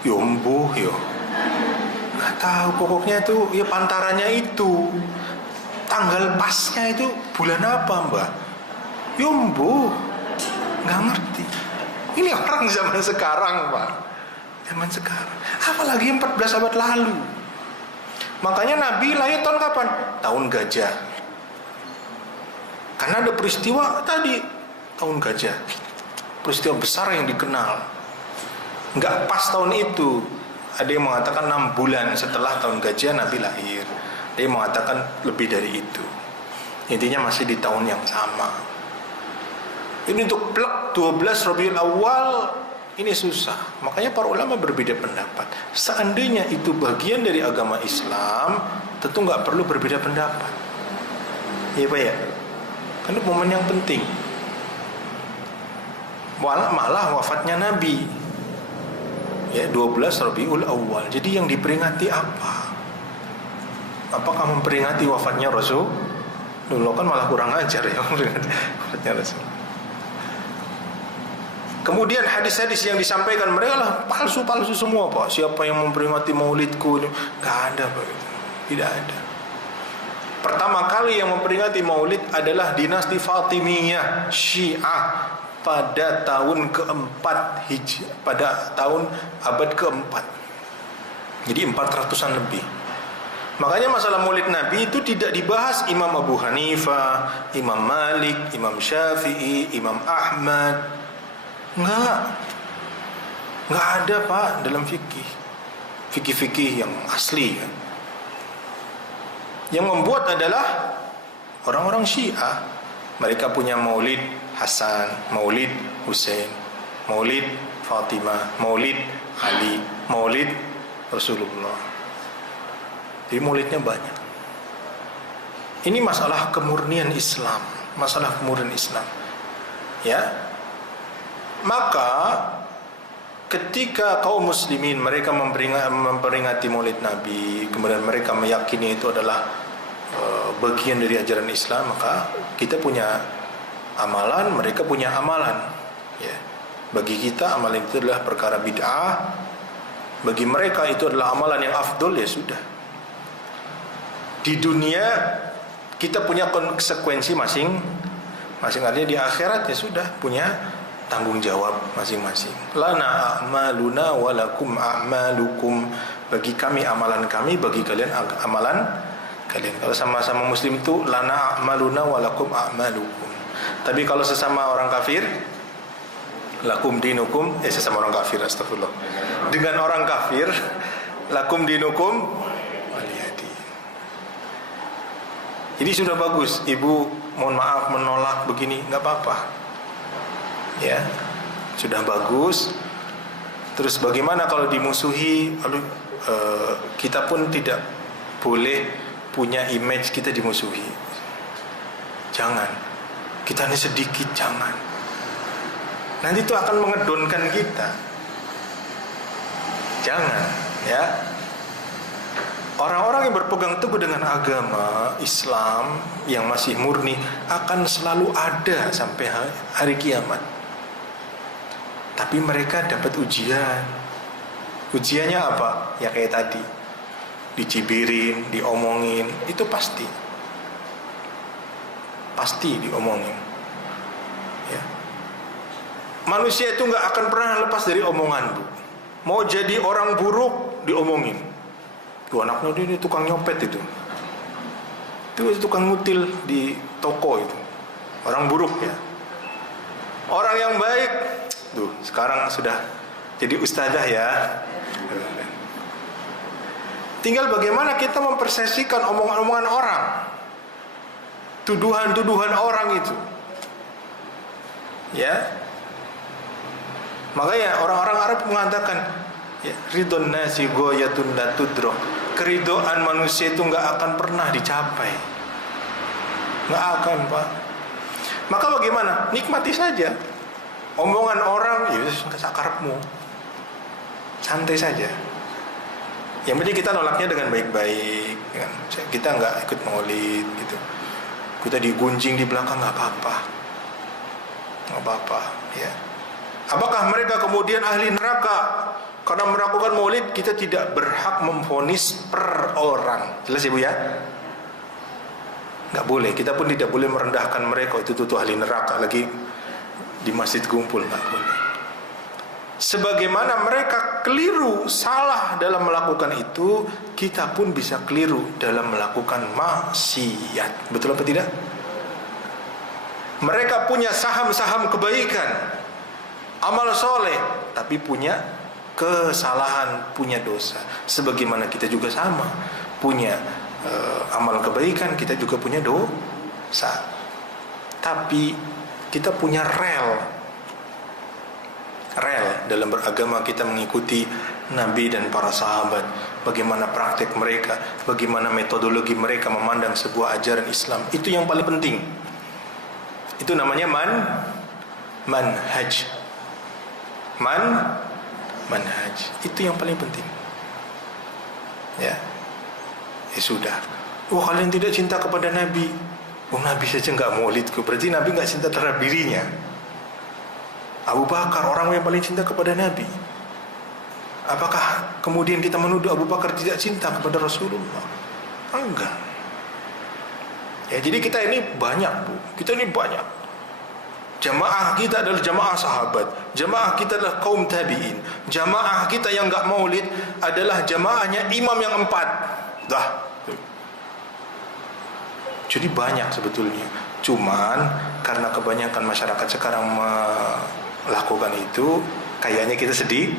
Yombo yo, nggak tahu, pokoknya itu ya pantarannya itu, tanggal pasnya itu bulan apa Mbah? Yombo, nggak ngerti. Ini orang zaman sekarang Pak, zaman sekarang, apalagi 14 abad lalu. Makanya Nabi lahir tahun kapan? Tahun gajah. Karena ada peristiwa tadi, tahun gajah, peristiwa besar yang dikenal. Enggak pas tahun itu. Ada yang mengatakan 6 bulan setelah tahun gajah Nabi lahir. Ada yang mengatakan lebih dari itu. Intinya masih di tahun yang sama. Ini untuk plek 12 Rabiul Awal, ini susah. Makanya para ulama berbeda pendapat. Seandainya itu bagian dari agama Islam, tentu enggak perlu berbeda pendapat. Iya Pak ya? Karena momen yang penting. Malah wafatnya Nabi ya 12 Rabiul Awal. Jadi yang diperingati apa? Apakah memperingati wafatnya Rasul? Dulu kan malah kurang ajar ya memperingati wafatnya Rasul. Kemudian hadis-hadis yang disampaikan mereka lah palsu-palsu semua Pak. Siapa yang memperingati maulidku? Gak ada Pak. Tidak ada. Pertama kali yang memperingati maulid adalah dinasti Fatimiyah Syiah pada tahun keempat Hijriah, pada tahun abad keempat. Jadi 400-an lebih. Makanya masalah maulid Nabi itu tidak dibahas Imam Abu Hanifah, Imam Malik, Imam Syafi'i, Imam Ahmad. Enggak ada Pak dalam fikih yang asli kan. Yang membuat adalah orang-orang Syiah. Mereka punya maulid Hasan, maulid Husain, maulid Fatimah, maulid Ali, maulid Rasulullah. Jadi maulidnya banyak. Ini masalah kemurnian Islam, ya. Maka ketika kaum muslimin mereka memperingati maulid Nabi, kemudian mereka meyakini itu adalah bagian dari ajaran Islam, maka kita punya amalan, mereka punya amalan ya. Bagi kita amalan itu adalah perkara bid'ah, bagi mereka itu adalah amalan yang afdol, ya sudah. Di dunia kita punya konsekuensi masing-masing, artinya di akhirat ya sudah punya tanggung jawab masing-masing. Lana a'maluna walakum a'malukum, bagi kami amalan kami, bagi kalian amalan kalian. Kalau sama-sama muslim itu lana a'maluna walakum a'malukum. Tapi kalau sesama orang kafir, lakum dinukum, sesama orang kafir, astagfirullah. Dengan orang kafir, lakum dinukum waliyadin. Jadi sudah bagus, ibu mohon maaf menolak begini, nggak apa-apa. Ya, sudah bagus. Terus bagaimana kalau dimusuhi? Lalu kita pun tidak boleh punya image kita dimusuhi. Jangan. Kita ini sedikit, jangan. Nanti itu akan mengedonkan kita. Jangan, ya. Orang-orang yang berpegang teguh dengan agama Islam yang masih murni akan selalu ada sampai hari kiamat. Tapi mereka dapat ujian. Ujiannya apa? Ya kayak tadi, dicibirin, diomongin, itu pasti diomongin. Ya. Manusia itu nggak akan pernah lepas dari omongan, Bu. Mau jadi orang buruk diomongin. Tuh anaknya dia tukang nyopet itu tukang ngutil di toko itu, orang buruk ya. Orang yang baik, tuh sekarang sudah jadi ustazah ya. Tinggal bagaimana kita mempersepsikan omongan-omongan orang, tuduhan-tuduhan orang itu, ya. Makanya orang-orang Arab mengatakan, ya, ridon nasi goyatun la tudrok. Keridoan manusia itu nggak akan pernah dicapai, nggak akan, Pak. Maka bagaimana? Nikmati saja omongan orang, ya sakarepmu, santai saja. Yang penting kita nolaknya dengan baik-baik, kan? Kita nggak ikut maulid gitu. Kita digunjing di belakang nggak apa-apa, ya. Apakah mereka kemudian ahli neraka karena melakukan maulid? Kita tidak berhak memvonis per orang. Jelas ya Bu ya? Nggak boleh. Kita pun tidak boleh merendahkan mereka. Itu ahli neraka lagi di masjid kumpul, nggak boleh. Sebagaimana mereka keliru, salah dalam melakukan itu, kita pun bisa keliru dalam melakukan maksiat. Betul apa tidak? Mereka punya saham-saham kebaikan, amal soleh, tapi punya kesalahan, punya dosa. Sebagaimana kita juga sama, punya amal kebaikan, kita juga punya dosa. Tapi kita punya rel dalam beragama. Kita mengikuti Nabi dan para sahabat, bagaimana praktek mereka, bagaimana metodologi mereka memandang sebuah ajaran Islam. Itu yang paling penting. Itu namanya manhaj. Manhaj. Itu yang paling penting. Ya sudah. Oh, kalian tidak cinta kepada Nabi. Oh, Nabi saja enggak maulidku. Berarti Nabi enggak cinta terhadap dirinya. Abu Bakar orang yang paling cinta kepada Nabi. Apakah kemudian kita menuduh Abu Bakar tidak cinta kepada Rasulullah? Enggak. Ya, jadi kita ini banyak, Bu. Kita ini banyak. Jamaah kita adalah jamaah sahabat. Jamaah kita adalah kaum tabi'in. Jamaah kita yang enggak maulid adalah jamaahnya imam yang 4. Dah. Jadi banyak sebetulnya. Cuman karena kebanyakan masyarakat sekarang melakukan itu, kayaknya kita sedikit.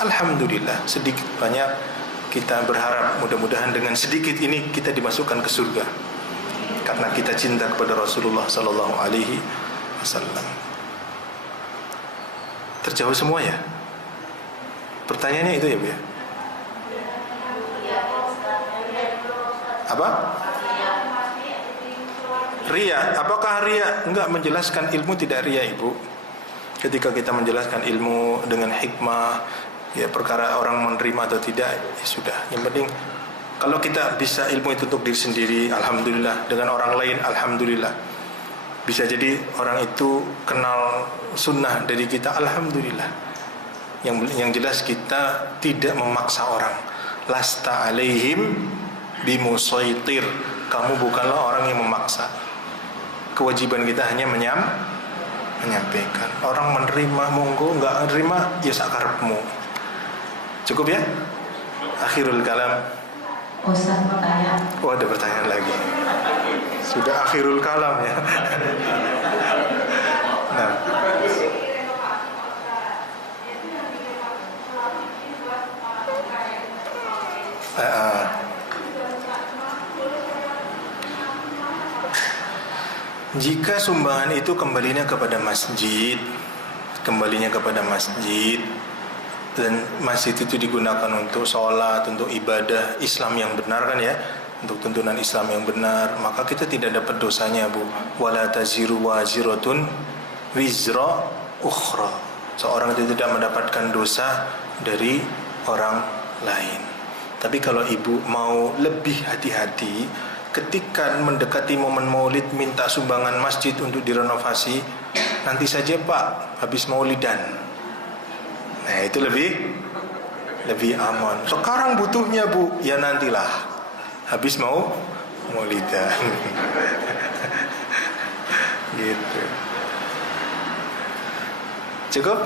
Alhamdulillah, sedikit banyak kita berharap mudah-mudahan dengan sedikit ini kita dimasukkan ke surga. Karena kita cinta kepada Rasulullah sallallahu alaihi wasallam. Terjawab semua ya? Pertanyaannya itu ya, Bu ya? Apa? Ria, apakah ria? Enggak, menjelaskan ilmu tidak ria, Ibu. Ketika kita menjelaskan ilmu dengan hikmah, ya perkara orang menerima atau tidak, ya sudah. Yang penting kalau kita bisa ilmu itu untuk diri sendiri, alhamdulillah. Dengan orang lain, alhamdulillah. Bisa jadi orang itu kenal sunnah dari kita, alhamdulillah. Yang jelas kita tidak memaksa orang. Lasta alaihim bimusaitir. Kamu bukanlah orang yang memaksa. Kewajiban kita hanya menyampaikan. Orang menerima monggo, enggak menerima ya sakarepmu. Cukup ya? Akhirul kalam. Ustaz mau tanya. Oh, ada pertanyaan lagi. Sudah akhirul kalam ya. Nah. Jika sumbangan itu kembalinya kepada masjid, dan masjid itu digunakan untuk sholat, untuk ibadah Islam yang benar kan ya, untuk tuntunan Islam yang benar, maka kita tidak dapat dosanya, Bu. Wala taziru waziratun wizra ukhra. Seorang itu tidak mendapatkan dosa dari orang lain. Tapi kalau ibu mau lebih hati-hati, ketika mendekati momen maulid minta sumbangan masjid untuk direnovasi, nanti saja Pak, habis maulidan. Nah itu lebih aman. Sekarang butuhnya Bu, ya nantilah habis maulidan. Gitu. Cukup?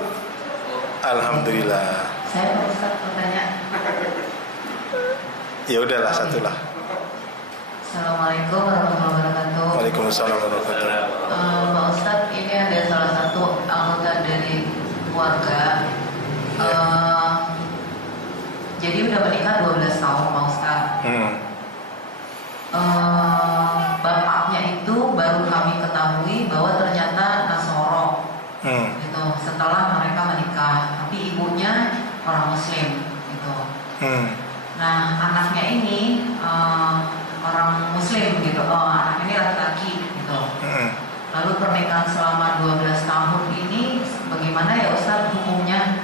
Alhamdulillah. Saya Pak Ustaz bertanya. Ya udahlah, satulah. Assalamualaikum warahmatullahi wabarakatuh. Waalaikumsalam warahmatullahi wabarakatuh. Pak Ustadz, ini ada salah satu anggota dari keluarga. Jadi udah menikah 12 tahun Pak Ustadz. Bapaknya itu baru kami ketahui bahwa ternyata Nasoro. Gitu. Setelah mereka menikah, tapi ibunya orang Muslim. Gitu. Nah anaknya ini orang Muslim gitu, anak ini laki-laki gitu. Lalu pernikahan selama 12 tahun ini bagaimana ya Ustaz hukumnya?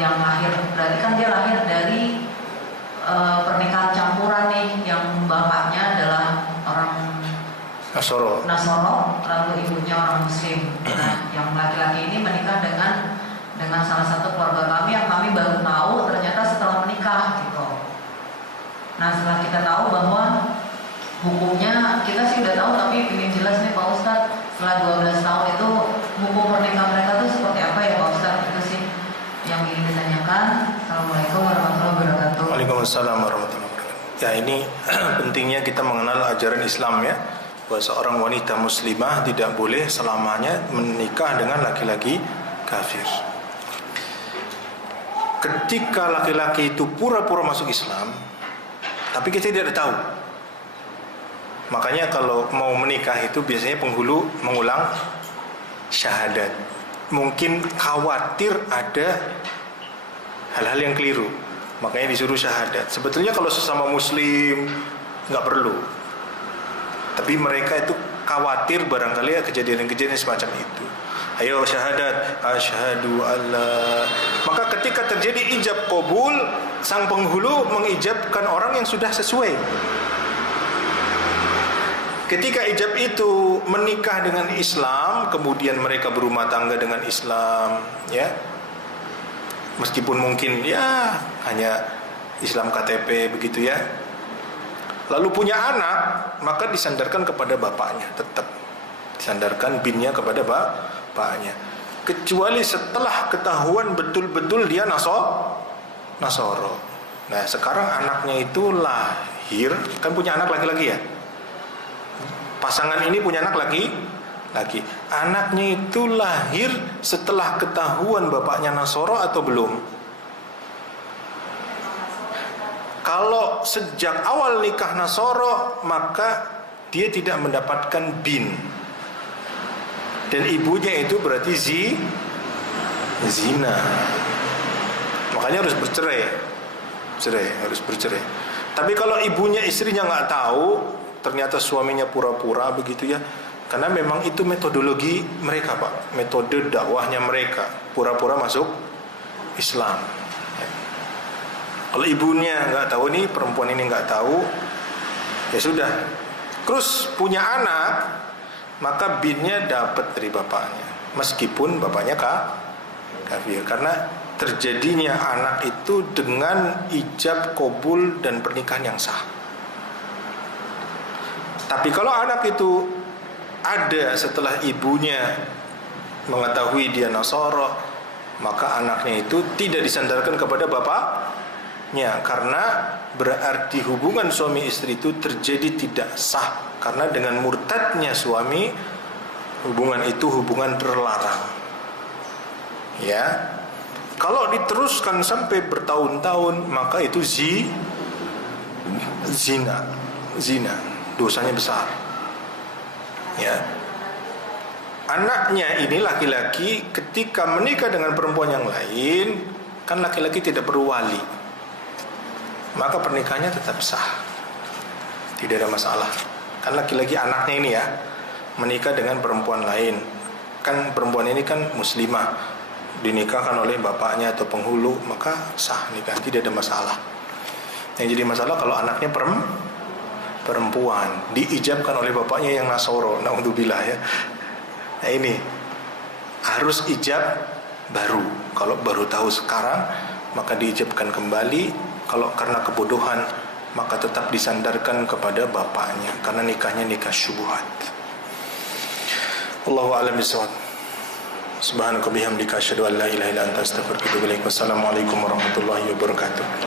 Yang lahir, berarti kan dia lahir dari pernikahan campuran nih, yang bapaknya adalah orang Nasoro, lalu ibunya orang Muslim. Nah, yang laki-laki ini menikah dengan salah satu keluarga kami yang kami baru tahu ternyata setelah menikah gitu. Nah setelah kita tahu bahwa hukumnya, kita sih udah tahu tapi ingin jelas nih Pak Ustadz, setelah 12 tahun itu hukum pernikahan mereka itu seperti apa ya Pak Ustadz? Itu sih yang ingin ditanyakan. Assalamualaikum warahmatullahi wabarakatuh. Waalaikumsalam warahmatullahi wabarakatuh. Ya ini pentingnya kita mengenal ajaran Islam ya, bahwa seorang wanita muslimah tidak boleh selamanya menikah dengan laki-laki kafir. Ketika laki-laki itu pura-pura masuk Islam, tapi kita tidak tahu. Makanya kalau mau menikah itu biasanya penghulu mengulang syahadat. Mungkin khawatir ada hal-hal yang keliru, makanya disuruh syahadat. Sebetulnya kalau sesama muslim nggak perlu, tapi mereka itu khawatir barangkali kejadian-kejadian semacam itu. Ayo syahadat, asyhadu alla. Maka ketika terjadi ijab qabul, sang penghulu mengijabkan orang yang sudah sesuai. Ketika ijab itu menikah dengan Islam, kemudian mereka berumah tangga dengan Islam, ya. Meskipun mungkin ya hanya Islam KTP begitu ya. Lalu punya anak, maka disandarkan kepada bapaknya tetap. Disandarkan binnya kepada bapaknya. Kecuali setelah ketahuan betul-betul dia Nasoro. Nah, sekarang anaknya itu lahir, kan punya anak laki-laki ya. Pasangan ini punya anak laki. Anaknya itu lahir setelah ketahuan bapaknya Nasoro atau belum? Kalau sejak awal nikah Nasoro, maka dia tidak mendapatkan bin. Dan ibunya itu berarti zina. Makanya harus bercerai. Harus bercerai. Tapi kalau ibunya, istrinya nggak tahu, ternyata suaminya pura-pura begitu ya. Karena memang itu metodologi mereka Pak, metode dakwahnya mereka, pura-pura masuk Islam. Kalau ibunya nggak tahu nih, perempuan ini nggak tahu, ya sudah. Terus punya anak, maka binnya dapat dari bapaknya, meskipun bapaknya kafir. Karena terjadinya anak itu dengan ijab qabul dan pernikahan yang sah. Tapi kalau anak itu ada setelah ibunya mengetahui dia Nasoro, maka anaknya itu tidak disandarkan kepada nya, karena berarti hubungan suami istri itu terjadi tidak sah, karena dengan murtadnya suami hubungan itu hubungan terlarang. Ya, kalau diteruskan sampai bertahun-tahun maka itu zina, dosanya besar. Ya, anaknya ini laki-laki ketika menikah dengan perempuan yang lain, kan laki-laki tidak perlu wali, maka pernikahannya tetap sah, tidak ada masalah. Kan laki-laki anaknya ini ya menikah dengan perempuan lain, kan perempuan ini kan muslimah, dinikahkan oleh bapaknya atau penghulu, maka sah nikah, tidak ada masalah. Yang jadi masalah kalau anaknya perempuan diijabkan oleh bapaknya yang Nasoro, naudzubillah ya. Nah ini harus ijab baru. Kalau baru tahu sekarang maka diijabkan kembali. Kalau karena kebodohan maka tetap disandarkan kepada bapaknya, karena nikahnya nikah syubhat. Allahu a'lam bishawab. Subhanaka bihamdika asyhadu an la ilaha illa anta astaghfiruka wa atubu ilaik. Wassalamualaikum warahmatullahi wabarakatuh.